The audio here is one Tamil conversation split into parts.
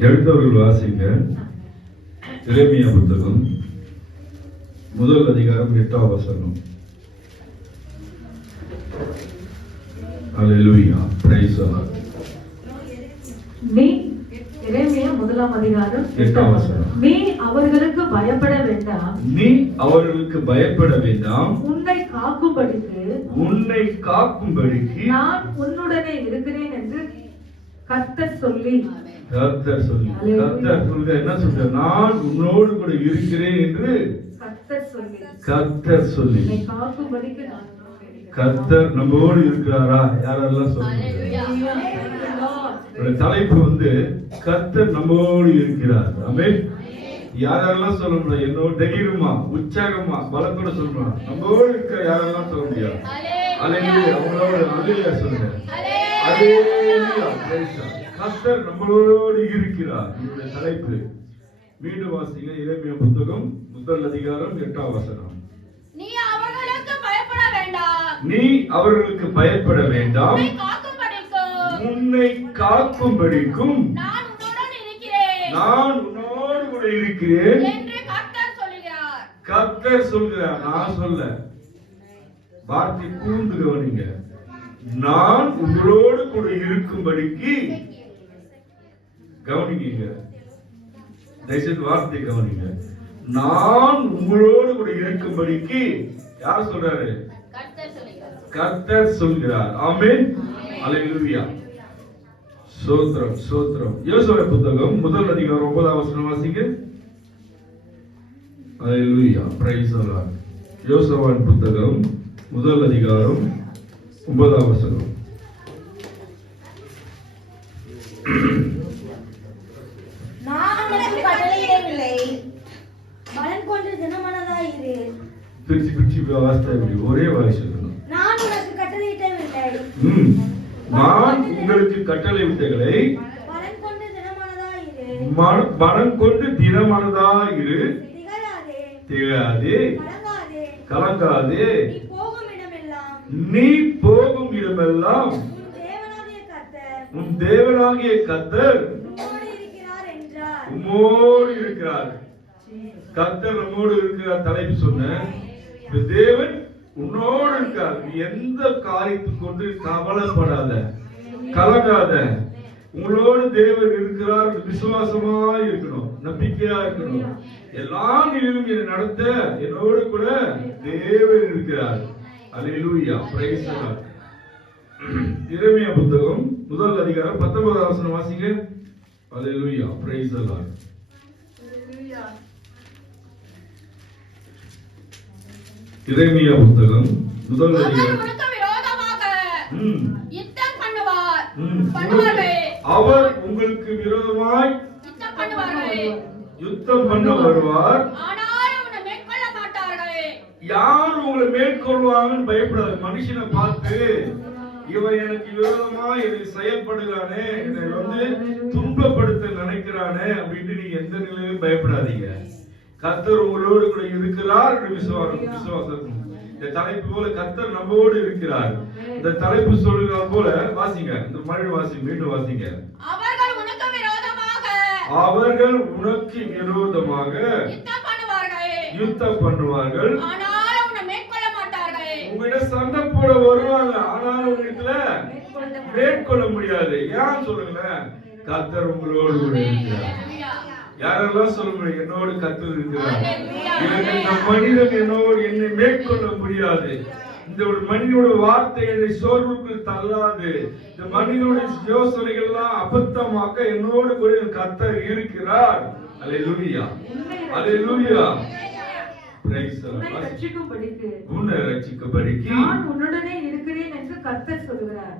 எழுத்தவர்கள் வாசிங்க. எரேமியா புத்தகம் முதல் அதிகாரம் 8ஆம் வசனம். அல்லேலூயா, பிரைஸ் தி லார்ட். நீ எரேமியா முதலாம் அதிகாரம் 8ஆம் வசனம். நீ அவர்களுக்கு பயப்பட வேண்டாம், நீ அவர்களுக்கு பயப்பட வேண்டாம், உன்னை காக்கும்படிக்கு நான் உன்னுடனே இருக்கிறேன் என்று கர்த்தர் சொல்லி கர்த்தர் சொல்லுங்க. என்ன சொல்ற? நான் உன்னோடு கூட இருக்கிறேன் என்று கர்த்தர் சொல்லி. உன்னை காக்கும்படிக்கு நான் கர்த்தர் நம்மோடு இருக்கிறாரா? யாரெல்லாம் சொல்லுங்க. தலைப்பு கர்த்தர் நம்மோடு இருக்கிறார். ஆமென். யாரெல்லாம் சொல்ல முடியாது? என்னோட தைரியமா, உற்சாகமா, பலத்தோட சொல்லணும். நம்மோடு இருக்கிற யாரெல்லாம் சொல்ல முடியாது? அல்லேலூயா. அவங்களோட அல்லேலூயா சொல்லுங்க. அல்லேலூயா, பிரைஸ் தி லார்ட். கர்த்தர் நம்மளோடு இருக்கிறார். என்னுடைய தலைப்பு மீண்டும் வாசிங்க. எரேமியா புத்தகம் முதல் அதிகாரம் 8ஆம் வசனம். நீ அவர்களுக்கு பயப்பட வேண்டாம், உன்னை காக்கும்படிக்கும் நான் உன்னோடு இருக்கிறேன் கூட இருக்கிறேன் என்று கர்த்தர் சொல்கிறார். கர்த்தர் சொல்கிறார். நான் சொல்ல வார்த்தை கூர்ந்து கவனிங்க. நான் உங்களோடு கூட இருக்கும்படிக்கு கவனிங்க. தயவுசெய்து வார்த்தை கவனிங்க. நான் உங்களோடு கூட இருக்கும்படிக்கு யார் சொல்றாரு? கர்த்தர் சொல்கிறார். ஆமென். அல்லேலூயா. ஸ்தோத்திரம், ஸ்தோத்திரம். யோசுவா புத்தகம் முதல் அதிகாரம் 9ஆம் வசனம் வாசிங்க. அல்லேலூயா, பிரைஸ் தி லார்ட். யோசுவா புத்தகம் முதல் அதிகாரம் 9ஆம் வசனம். பிரிச்சு வாசித்தா ஒரே வாய் சொல்லணும். நான் உங்களுக்கு கட்டளை விட்டகளை மனம் கொண்டு தினமானதாயிரு, திகழாதே, கலங்காதே, நீ போகும் இடமெல்லாம் உன் தேவனாகிய கர்த்தர் உம்மோடு இருக்கிறார். கர்த்தர் நம்மோடு இருக்கிறார். தலைப்பு சொன்ன தேவன் உன்னோடு இருக்கார். நீ எந்த காரியத்தை கொண்டு கவலைப்படாத, கலங்காத. உங்களோடு தேவன் இருக்கிறார். விசுவாசமா இருக்கணும், நம்பிக்கையா இருக்கணும். எல்லா நிலையிலும் என்னை நடத்த என்னோடு கூட தேவன் இருக்கிறார். அல்லேலூயா, பிரைஸ் தி லார்ட். எரேமியா புத்தகம் முதல் அதிகாரம் 19ஆம் வசனம் வாசிங்க. அல்லேலூயா, பிரைஸ் தி லார்ட். எரேமியா புத்தகம் முதல் அதிகாரம். அவர் உங்களுக்கு விரோதமாய் யுத்தம் பண்ண வருவார். யார் உங்களை மேற்கொள்வாங்கன்னு பயப்படாது. மனுஷனை பார்த்து இவன் எனக்கு விரோதமா என்னை செயல்படுகிறானே, என்னை துன்பப்படுத்த நினைக்கிறானே அப்படின்னு நீங்க எந்த நிலையிலும் பயப்படாதீங்க. கர்த்தர் உங்களோடு கூட இருக்கிறார். விசுவாசம். இந்த தலைப்பு போல கர்த்தர் நம்மோடு இருக்கிறார். இந்த தலைப்பு சொல்லுகிற போல வாசிங்க. இந்த மறுபடியும் வாசிங்க, மீண்டும் வாசிங்க. அவர்கள் உனக்கு விரோதமாக யுத்தம் பண்ணுவார்கள், உங்களிடம் சண்டை போட வருவாங்க. ஆனாலும் உங்களிடத்துல மேற்கொள்ள முடியாது. ஏன் சொல்லுங்களேன்? கர்த்தர் உங்களோடு கூட இருக்கிறார். யாரெல்லாம் சொல்ல முடியும்? என்னோடு கர்த்தர் இருக்கிறார். இந்த மனிதன் என்னை மேற்கொள்ள முடியாது. இந்த ஒரு மனிதனோட வார்த்தை என்னை சோர்வுக்கு தள்ளாது. இந்த மனிதனுடைய யோசனைகள் எல்லாம் அபத்தமாக்க என்னோடு கூட கர்த்தர் இருக்கிறார். அல்லேலூயா, அல்லேலூயா. உன்னை ரட்சிக்கும்படிக்கு நான் உன்னுடனே இருக்கிறேன் என்று கர்த்தர் சொல்கிறார்.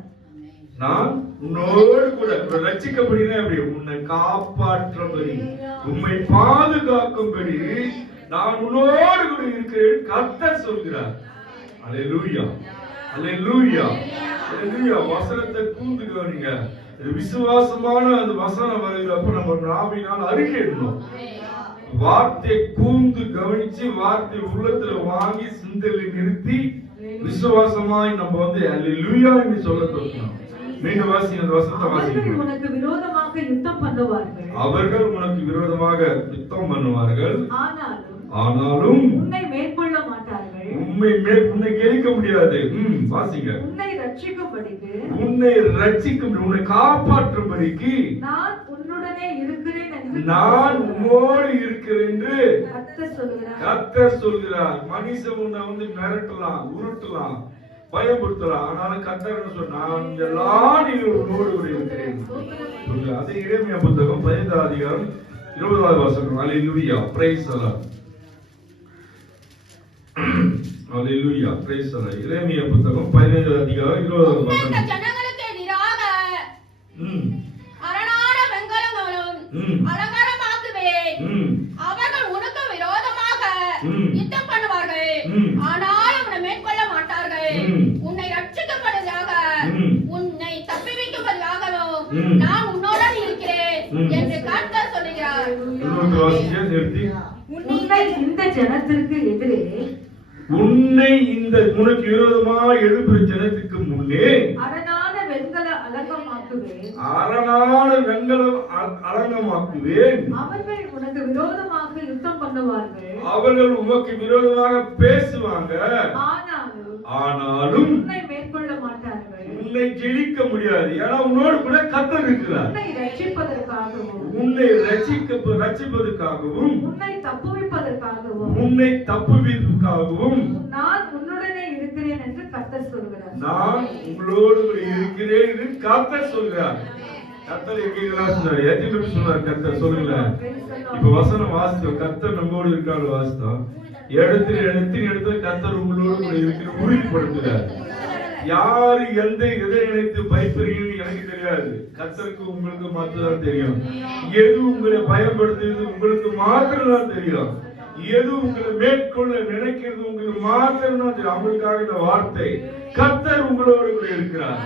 நான் உன்னோடு கூட ரட்சிக்கப்படுகிறேன். அப்படி உன்னை காப்பாற்றபடி, உம்மை பாதுகாக்கும்படி நான் உன்னோடு கூட இருக்கிறேன் கர்த்தர் சொல்கிறார். அல்லேலூயா, அல்லேலூயா, அல்லேலூயா. வசனத்தை கூர்ந்து கவனிங்க. விசுவாசமான அந்த வசனம் வருகிறப்ப நம்ம நாவினால் அறிக்கையிடணும். வார்த்தையை கூர்ந்து கவனிச்சு வார்த்தை உள்ளத்துல வாங்கி சிந்தையில் நிறுத்தி விசுவாசமாய் நம்ம அல்லேலூயா என்று சொல்ல தொடங்கணும். மீண்டும் வாசிங்க. அந்த வசனத்தை வாசிங்க. உனக்கு விரோதமாக யுத்தம் பண்ணுவார்கள். அவர்கள் உனக்கு விரோதமாக யுத்தம் பண்ணுவார்கள், ஆனாலும் ஆனாலும் உன்னை மேற்கொள்ள மாட்டார்கள். உன்னை கெளிக்க முடியாது. வாசிங்க. உன்னை ரட்சிக்கும்படிக்கு, உன்னை காப்பாற்றும்படிக்கு நான் உன்னுடனே இருக்கிறேன் என்று நான் உம்மோடு இருக்கிறேன் என்று கர்த்தர் சொல்கிறார். கர்த்தர் சொல்கிறார். மனுஷன் உன்னை வந்து மிரட்டலாம், உருட்டலாம், பயப்படுத்தலாம். ஆனாலும் கர்த்தர் என்ன சொன்னார்? நான் எல்லா நாளிலும் உன்னோடு கூட இருக்கிறேன். அது எரேமியா புத்தகம் 15 அதிகாரம் 20வது வசனம். அல்லேலூயா, பிரைஸ் தி லார்ட். அல்லேலூயா, பிரைஸ் தி லார்ட். எரேமியா புத்தகம் 15 அதிகாரம் 20வது வசனம். ஜனங்களுக்கு எதிராக அரணான வெண்கலங்களும் அலங்காரமாக்குவேன். அவர்கள் உனக்கு விரோதமாக யுத்தம் பண்ணுவார்கள், ஆனால் உன்னை மேற்கொள்ள மாட்டார்கள். உன்னை ரட்சிக்கும்படியாக, உன்னை தப்புவிக்கும்படியாகவும் நான் உன்னோடு இருக்கிறேன் என்று கர்த்தர் சொல்கிறார். உன்னை இந்த ஜனத்திற்கு எதிரே, உனக்கு விரோதமாக எழுப்புற ஜனத்துக்கு முன்னே அரணான வெண்கல அலங்கமாக்குவேன். அவர்கள் உனக்கு விரோதமாக யுத்தம் பண்ணுவார்கள், அவர்கள் உமக்கு விரோதமாக பேசுவாங்க, ஆனாலும் உன்னை மேற்கொள்ள மாட்டார்கள். உன்னை ஜெயிக்க முடியாது. ஏன்னா உன்னோடு கூட கர்த்தர் இருக்கிறார். உன்னை ரட்சிப்பதற்காகவும், உன்னை ரட்சிப்பதற்காகவும், உன்னை தப்புவிப்பதற்காகவும் நான் உன்னுடனே இருக்கிறேன் என்று கர்த்தர் சொல்கிறார். நான் உங்களோடு கூட இருக்கிறேன் என்று கர்த்தர் சொல்கிறார். கர்த்தர் எங்கீங்களா சொன்னார்? எத்தனை சொன்னார் கர்த்தர்? சொல்லுங்க. இப்ப வசனம் வாசித்தோம். கர்த்தர் நம்மோடு இருக்காரு வாசித்தோம். இடத்துல கர்த்தர் உங்களோடு கூட இருக்கிற உறுதிப்படுத்துகிறார். யாரு எதை நினைத்து பயப்படுறீங்கன்னு எனக்கு தெரியாது. கர்த்தருக்கு உங்களுக்கு மாத்திரம் தெரியும். எது உங்களை பயன்படுத்துறது உங்களுக்கு மாத்திரம் தான் தெரியும். எது உங்களை மேற்கொள்ள நினைக்கிறது உங்களுக்கு மாத்திரம் தான் தெரியும். அவங்களுக்காக இந்த வார்த்தை, கர்த்தர் உங்களோடு கூட இருக்கிறார்.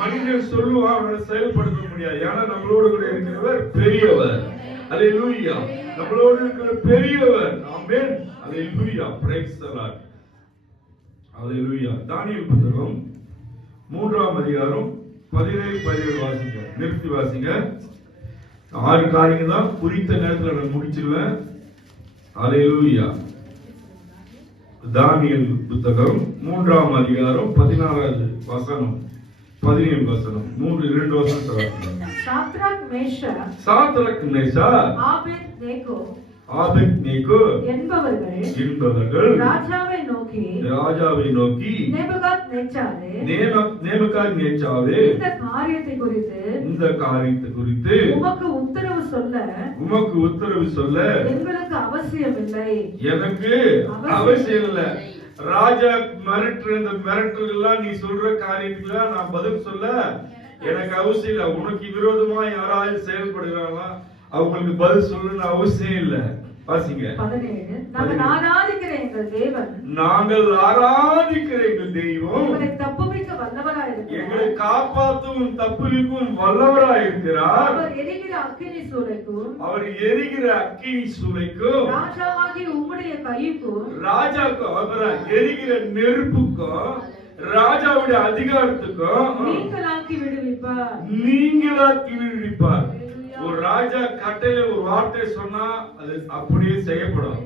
மனிதன் சொல்லுவான், அவனை செயல்படுத்த முடியாது. ஏன்னா நம்மளோடு கூட இருக்கிறவர் பெரியவர். அல்லேலூயா, நம்மளோடு இருக்கிற பெரியவர். ஆமென். அல்லேலூயா, பிரைஸ் தி லார்ட். அல்லேலூயா. தானியேல் புத்தகம் 3ஆம் அதிகாரம் 17 வாசிங்க. நிறுத்தி வாசிங்க. 6 காரியங்கள் தான் குறித்த நேரத்தில் நான் முடிச்சிருவேன். அல்லேலூயா. தானியேல் புத்தகம் 3ஆம் அதிகாரம் 16வது வசனம் 17 வசனம் 2 வசனத்தை வாசிங்க. சாத்ராக், மேஷாக், ஆபேத்நேகோ என்பவர்கள் ராஜாவை நோக்கி நேபுகாத்நேச்சாரே, இந்த காரியத்தை குறித்து உமக்கு உத்தரவு சொல்ல எனக்கு அவசியம் இல்லை. ராஜா மிரட்டல் நீ சொல்ற காரியத்துக்கு நான் பதில் சொல்ல எனக்கு அவசியம் இல்லை. உனக்கு விரோதமா யாராவது செயல்படுகிறாங்களா, அவங்களுக்கு பதில் சொல்லணும்னு அவசியம் இல்லை. வாசிங்க. 17 நாங்கள் ஆராதிக்கிற எங்கள் தெய்வம் எங்களை காப்பாற்றும் தப்புவிக்கும் வல்லவராய் இருக்கிறார். அவர் எரிகிற அக்கினி சூளைக்கும் ராஜாவாகிய உம்முடைய கைக்கும், ராஜாக்கும் அவர் எரிகிற நெருப்புக்கும் ராஜாவுடைய அதிகாரத்துக்கும் நீங்களாக்கி விடுவிப்பார். ஒரு ராஜா கட்டளை ஒரு வார்த்தை சொன்னா அது அப்படியே செய்யப்படும்.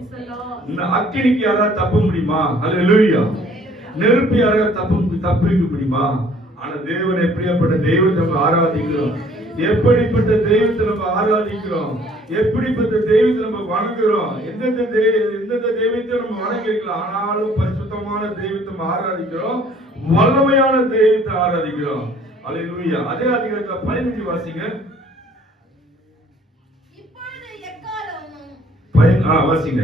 இந்த அக்கினிக்கு யாராவது தப்ப முடியுமா? அல்லேலூயா. நெருப்பு யாராவது தப்பிக்க முடியுமா? ஆனா தேவன் எப்படிப்பட்ட தெய்வத்தை நம்ம ஆராதிக்கிறோம், எப்படிப்பட்ட தெய்வத்தை நம்ம ஆராதிக்கிறோம், எப்படிப்பட்ட தெய்வத்தை நம்ம வணங்குறோம். எந்தெந்த தெய்வத்தை நம்ம வணங்கிருக்கலாம், ஆனாலும் பரிசுத்தமான தெய்வத்தை நம்ம ஆராதிக்கிறோம், வல்லமையான தெய்வத்தை ஆராதிக்கிறோம். அல்லேலூயா. அதே அதிகாரத்தை 15 வாசிங்க. வாசிங்க.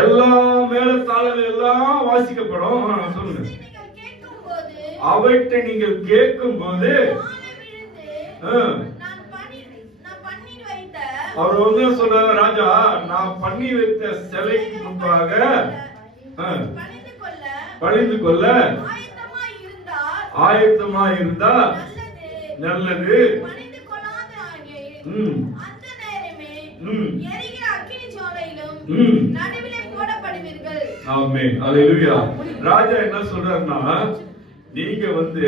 எல்லா மேளதாளங்கள் எல்லாம் வாசிக்கப்படும். சொல்லுங்க. அவற்றை நீங்கள் கேட்கும் போது அவர் வந்து சொல்றாரு, ராஜா நான் பண்ணி வைத்த சிலைக்கு முன்பாக பணிந்து கொள்ள ஆயத்தமா இருந்தா நல்லது. ஆமென். அல்லேலூயா. ராஜா என்ன சொல்றாருன்னா, நீங்க வந்து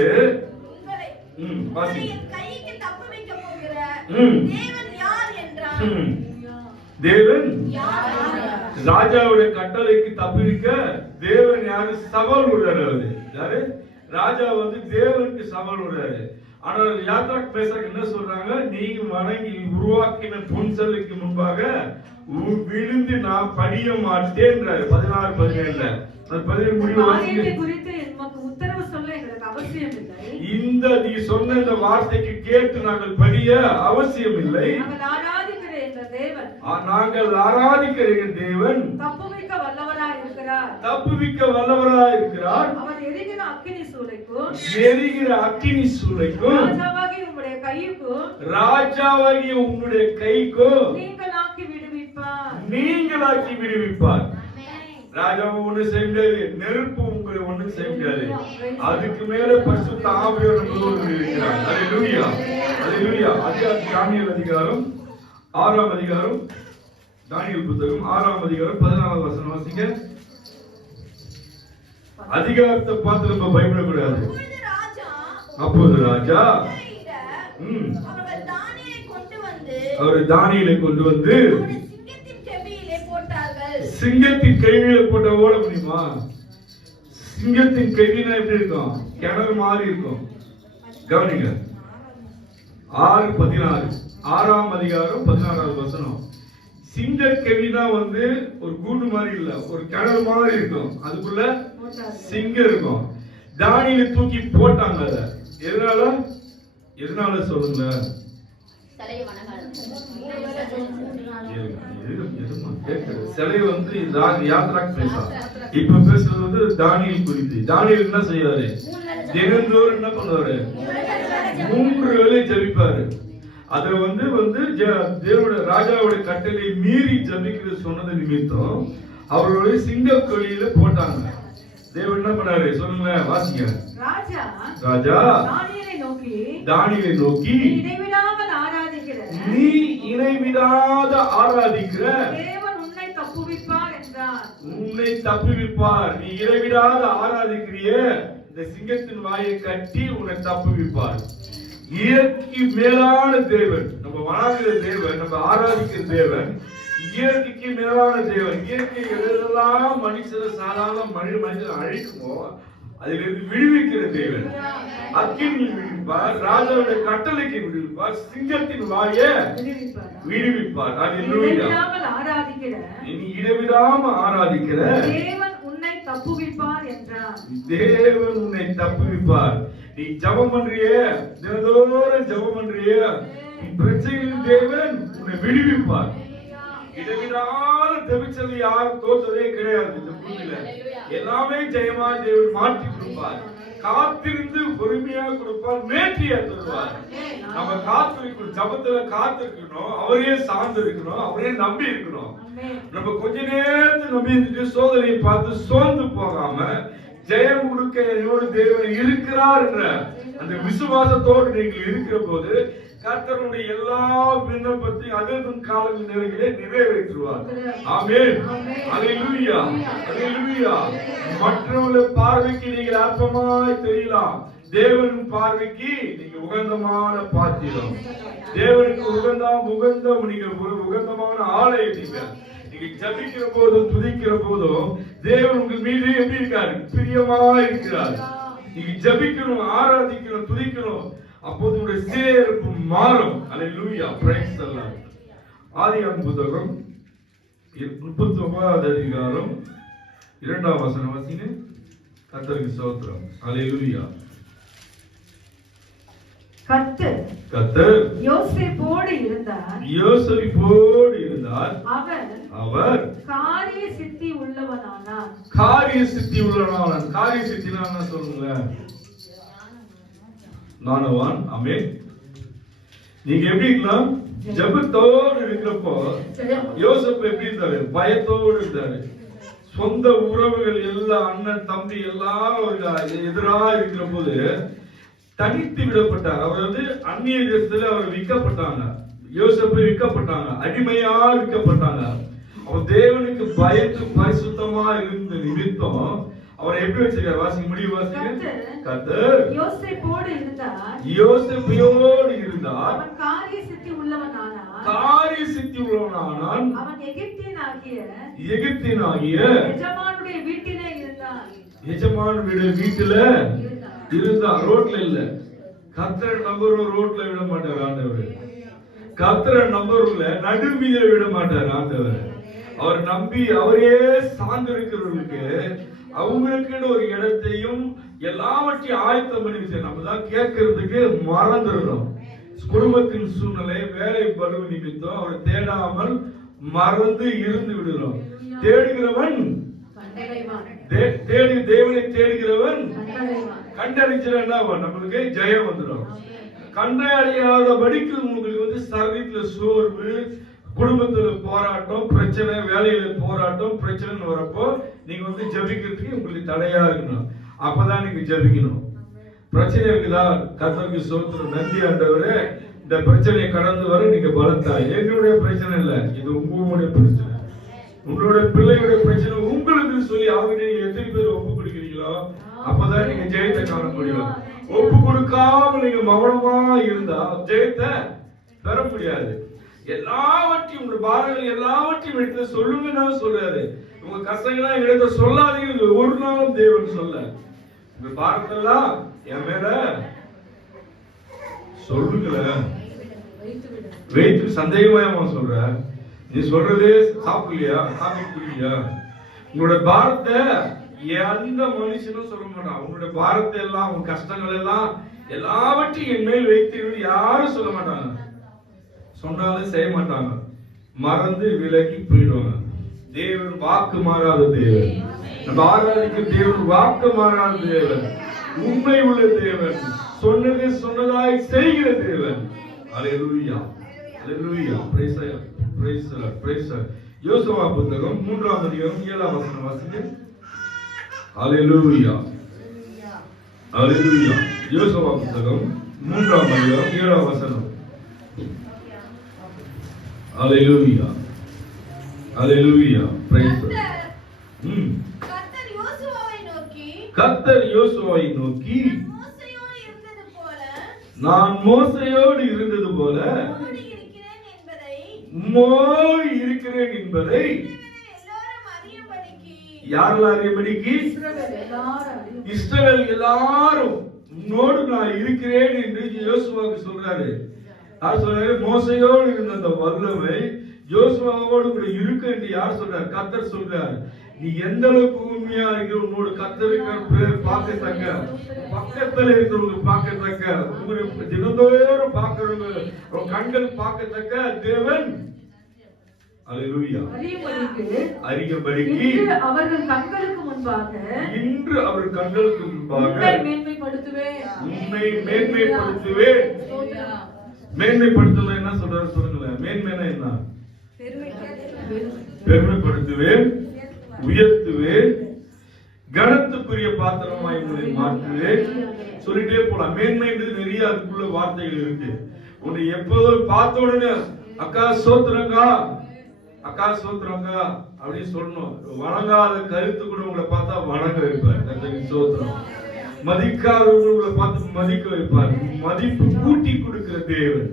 உங்களுடைய கைக்கு தப்புவிக்க போகிற தேவன் யார் என்றார். தேவன் யார்? ராஜாவுடைய கட்டளைக்கு தப்புவிக்க தேவன் யாரு? சவால் விடுறாரு. அவரு யாரு? ராஜா வந்து தேவனுக்கு சவால் விடுறாரு. ஆனால் யாத்ராக் மேசாக் என்ன சொல்றாங்க? நீங்க வணங்கி உருவாக்கின பொன்சலுக்கு முன்பாக விழுந்து நான் பணிய மாட்டேன்றாரு. 16-17 அது 17 முடிவு காரியத்தை குறித்து நமக்கு உத்தரவு சொல்ல எங்களுக்கு அவசியம் இல்லை. இந்த நீ சொன்ன இந்த வார்த்தைக்கு கேட்டு நாங்கள் பணிய அவசியம் இல்லை. நாங்கள் ஆராதிக்கிற இந்த தேவன், நாங்கள் ஆராதிக்கிற தேவன் தப்புவிக்க வல்லவராய் இருக்கிறார். தப்புவிக்க வல்லவராய் இருக்கிறார். அவர் எரிகிற அக்கினி சூளைக்கும் எரிகிற அக்கினி சூளைக்கும் ராஜாவாகிய உம்முடைய கையுக்கும் ராஜாவாகிய உம்முடைய கைக்கும் நீங்களாக்கி விடுவிப்பார். நீங்களாக்கி விடுவிப்பார். ராஜா ஒண்ணு செய்ய முடியாது, நெருப்பு உங்களை ஒண்ணு செய்ய முடியாது. அதுக்கு மேல பரிசுத்த ஆவியானவர் நம்மளோடு இருக்கிறார். அல்லேலூயா, அல்லேலூயா. தானியேல் அதிகாரம் 6ஆம் அதிகாரம், தானியேல் புத்தகம் 6ஆம் அதிகாரம் 14ஆம் வசனம் வாசிங்க. அதிகாரத்தை பார்த்து நம்ம பயப்படக்கூடாது. அப்போது ராஜா அவர் தானியேலை கொண்டு வந்து சிங்கத்தின் கையில போட்ட ஓட முடியுமா? சிங்கத்தின் கைவினா எப்படி இருக்கும்? கிணறு மாதிரி இருக்கும். கவனிங்க. 6:16 6ஆம் அதிகாரம் 16ஆவது வசனம். சிங்க கெவினா வந்து ஒரு கூண்டு மாதிரி இல்ல, ஒரு கிணறு மாதிரி இருக்கும். அதுக்குள்ள சிங்கம் இருக்கும். தானியேலை தூக்கி போட்டாங்க. அத எதனால சொல்லுங்க. சிலை வந்து யாத்ராக் மேசா. இப்ப பேசுறது வந்து தானியேல் குறித்து. தானியேல் என்ன செய்வாரு? தினந்தோறும் என்ன பண்ணுவாரு? 3 வேளை ஜெபிப்பாரு. அத வந்து தேவனுடைய ராஜாவுடைய கட்டளை மீறி ஜெபிக்கிறது சொன்னது நிமித்தம் அவர்களுடைய சிங்க கொடியில போட்டாங்க. தேவன் என்ன பண்ணாரு சொல்லுங்க, வாசிங்க. ராஜா தானியேலை நோக்கி நீ இணைவிடாத ஆராதிக்கிற தேவன் உன்னை தப்புவிப்பார் என்றார். உன்னை தப்புவிப்பார். நீ இறைவிடாத ஆராதிக்கிறிய இந்த சிங்கத்தின் வாயை கட்டி உன்னை தப்புவிப்பார். இயற்கை மேலான தேவன், நம்ம வணங்குகிற தேவன், நம்ம ஆராதிக்கிற தேவன் இயற்கைக்கு மேலான தேவன். இயற்கை எதெல்லாம் மனுஷரை சாதாரண மனிதன் அழிக்குமோ அதிலிருந்து விடுவிக்கிற தேவன். அக்கினி விடுவிப்பார், ராஜாவுடைய கட்டளைக்கு விடுவிப்பார், சிங்கத்தின் வாயை விடுவிப்பார். இனி இடைவிடாம ஆராதிக்கிற தேவன் உன்னை தப்புவிப்பார் என்றார். தேவன் உன்னை தப்புவிப்பார். நீ ஜெபம் பண்றியே, தினந்தோறும் ஜெபம் பண்றியே, பிரச்சனைகளின் தேவன் உன்னை விடுவிப்பார். இடைவிடாத ஜெபிச்சது யாரும் தோற்றதே கிடையாது இந்த பூமியில. எல்லாமே ஜெயமா தேவன் மாற்றி கொடுப்பார். காத்திருந்து பொறுமையா கொடுப்பார், மேற்றியா தருவார். நம்ம காத்திருக்கணும், ஜபத்துல காத்திருக்கணும், அவரையே சார்ந்து இருக்கணும், அவரையே நம்பி இருக்கணும். நம்ம கொஞ்ச நேரத்துக்கு நம்பி இருந்துட்டு சோதனையை பார்த்து சோர்ந்து போகாம ஜெயம் கொடுக்க என்னோட தேவன் இருக்கிறார் என்ற அந்த விசுவாசத்தோடு நீங்கள் இருக்கிற போது கர்த்தருடைய எல்லா விண்ணப்பத்தையும் அதன் கால நேரங்களே நிறைவேற்றுவார். ஆமென். அல்லேலூயா, அல்லேலூயா. மற்றவர்கள் பார்வைக்கு நீங்கள் அற்பமாய் தெரியலாம், தேவன் பார்வைக்கு நீங்க உகந்தமான பாத்திரம். தேவனுக்கு உகந்த நீங்கள் உகந்தமான ஆளை நீங்க ஜபிக்கிற போதும் துதிக்கிற போதும் தேவன் உங்கள் மீது எப்படி இருக்காரு? பிரியமா இருக்கிறார். நீங்க ஜபிக்கணும், ஆராதிக்கணும், துதிக்கணும். அப்போது உங்களுடைய சேர்ப்பு மாறும். அல்லேலூயா, பிரைஸ் தி லார்ட். ஆதியாகமம் புத்தகம் 39ஆவது அதிகாரம் 2ஆம் வசனம் வாசிங்க. கர்த்தருக்கு ஸ்தோத்திரம். அல்லேலூயா. கர்த்தர் யோசேப்போடு இருந்தார். அவர் காரிய சித்தி உள்ளவனானார். காரிய சித்தினா என்ன சொல்லுங்க? ஞானவான். ஆமென். நீங்க எப்படி இருக்கலாம்? ஜெபத்தோடு இருக்கிறப்போ யோசேப்பு எப்படி இருந்தாரு? பயத்தோடு இருந்தாரு. சொந்த உறவுகள் எல்லாம், அண்ணன் தம்பி எல்லாம் எதிராக இருக்கிற போது தனித்து விடப்பட்டார். அவர் வந்து அந்நிய தேசத்துல அவர் விற்கப்பட்டாங்க. யோசேப்பு விற்கப்பட்டாங்க, அடிமையா விற்கப்பட்டாங்க. அவன் தேவனுக்கு பயந்து பரிசுத்தமா இருந்த நிமித்தம் அவரை எப்படி வச்சிருக்கார்? வாசிக்க முடியும், வாசிக்க. கர்த்தர் யோசேப்போடு இருந்தார். யோசேப்போடு இருந்தார். அவன் காரிய சித்தி உள்ளவனானான். காரிய சித்தி உள்ளவனானான். அவன் எகிப்தியனாகிய எஜமானுடைய வீட்டிலே இருந்தான். எஜமானுடைய வீட்டுல இருந்தான், ரோட்ல இல்ல. கர்த்தரை நம்பர் ரோட்ல விட மாட்டார் ஆண்டவர். கர்த்தரை நம்பர்ல நடுவீதியில விட மாட்டார் ஆண்டவர். அவர் நம்பி அவரே சார்ந்திருக்கிறவர்களுக்கு அவங்களுக்குன்னு ஒரு இடத்தையும் எல்லாவற்றையும் ஆயத்தம் பண்ணி வச்சு நம்ம தான் கேட்கறதுக்கு மறந்துடுறோம். குடும்பத்தின் சூழ்நிலை, வேலை பலு நிமித்தம் அவரை தேடாமல் மறந்து இருந்து விடுகிறோம். தேடுகிறவன் தேவனை தேடுகிறவன் கண்டறிஞ்சினா நம்மளுக்கு ஜெயம் வந்துடும். கண்டறியாதபடிக்கு உங்களுக்கு சரீரத்துல சோர்வு, குடும்பத்துல போராட்டம், பிரச்சனை, வேலையில போராட்டம், பிரச்சனை வரப்போ நீங்க ஜெபிக்கிறதுக்கு உங்களுக்கு தடையா இருக்கணும். அப்பதான் நீங்க ஜெபிக்கணும். பிரச்சனை இருக்குதா? கர்த்தருக்கு ஸ்தோத்திரம், நன்றி ஆண்டவரே, இந்த பிரச்சனையை கடந்து வர நீங்க பலத்தா. என்னுடைய பிரச்சனை இல்ல, இது உங்களுடைய பிரச்சனை, உங்களுடைய பிள்ளையுடைய பிரச்சனை உங்களுக்கு சொல்லி அவங்க எத்தனை பேர் ஒப்பு கொடுக்கிறீங்களோ அப்பதான் நீங்க ஜெயத்தை காண முடியும். ஒப்பு கொடுக்காம நீங்க மௌனமா இருந்தா ஜெயத்தை பெற முடியாது. எல்லாவற்றையும் உங்க பாரங்கள் எல்லாவற்றையும் எடுத்து சொல்லுங்க சொல்றாரு. உங்க கஷ்டங்கள்லாம் எங்கிட்ட சொல்லாதீங்க ஒரு நாளும் தேவன் சொல்ல. உங்க பாரத்தெல்லாம் என் மேல சொல்லுங்களேன். வைத்து சந்தேகமா சொல்ற, நீ சொல்றதே சாப்பிடலையா, காப்பி குடிக்கலையா? உங்களோட பாரத்தை எந்த மனுஷனும் சொல்ல மாட்டான். உங்களுடைய பாரத்தை எல்லாம், உங்க கஷ்டங்கள் எல்லாம் எல்லாவற்றையும் என் மேல் வைத்து யாரும் சொல்ல மாட்டாங்க. சொன்னாலும் செய்ய மாட்டாங்க, மறந்து விலகி போயிடுவாங்க. தேவன் வாக்கு மாறாத தேவன். நம்ம ஆராதிக்க தேவன் வாக்கு மாறாத தேவன், உண்மை உள்ள தேவன், சொன்னது சொன்னதாய் செய்கிற தேவன். அல்லேலூயா, அல்லேலூயா. Praise the lord, praise the lord, praise the lord. யோசுவா புத்தகம் 3ஆம் அதிகாரம் 7ஆம் வசனம் வாசிங்க. அல்லேலூயா, அல்லேலூயா. யோசுவா புத்தகம் 3ஆம் அதிகாரம் 7ஆம் வசனம். அல்லேலூயா, அல்லேலூயா. Praise the lord. கர்த்தர் யோசுவாவை நோக்கி நான் மோசேயோடு இருந்தது போல உம்மோடு இருக்கிறேன் என்பதை யாரெல்லாம் அறியும்படிக்கு? இஸ்ரவேல் எல்லாரும் உன்னோடு நான் இருக்கிறேன் என்று யோசுவாவுக்கு சொல்றாரு. யார் சொல்றாரு? மோசேயோடு இருந்த அந்த வல்லமை யோசுவாவோடு கூட இருக்கு என்று யார் சொல்றாரு? கர்த்தர் சொல்றாரு. நீ எந்த அளவுக்கு உண்மையா இருக்கிற, உன்னோட கர்த்தருக்கு பார்க்கத்தக்க, பக்கத்துல இருக்கிறவங்க பார்க்கத்தக்க, உங்களுடைய தினந்தோறும் பார்க்கிறவங்க கண்கள் பார்க்கத்தக்க தேவன் அல்லேலூயா அறியும்படிக்கு இன்று அவர்கள் கண்களுக்கு முன்பாக உன்னை மேன்மைப்படுத்துவேன். மேன்மைப்படுத்தணும் என்ன சொல்றாரு சொல்லுங்களேன். மேன்மைனா என்ன? பெருமைப்படுத்துவேன், உயர்த்துவேன், கனத்துக்குரிய பாத்திரமாய் உங்களை மாற்றுவேன். சொல்லிட்டே போலாம். மேன்மைன்றது நிறைய அதுக்குள்ள வார்த்தைகள் இருக்கு. உன்னை எப்போதும் பார்த்த உடனே அக்கா சோத்திரங்கா, அக்கா சோத்திரங்கா அப்படின்னு சொல்லணும். வணங்காத கருத்து கூட உங்களை பார்த்தா வணங்க வைப்பார். சோத்திரம். மதிக்காதவங்களை பார்த்து மதிக்க வைப்பார். மதிப்பு கூட்டி கொடுக்கிற தேவன்,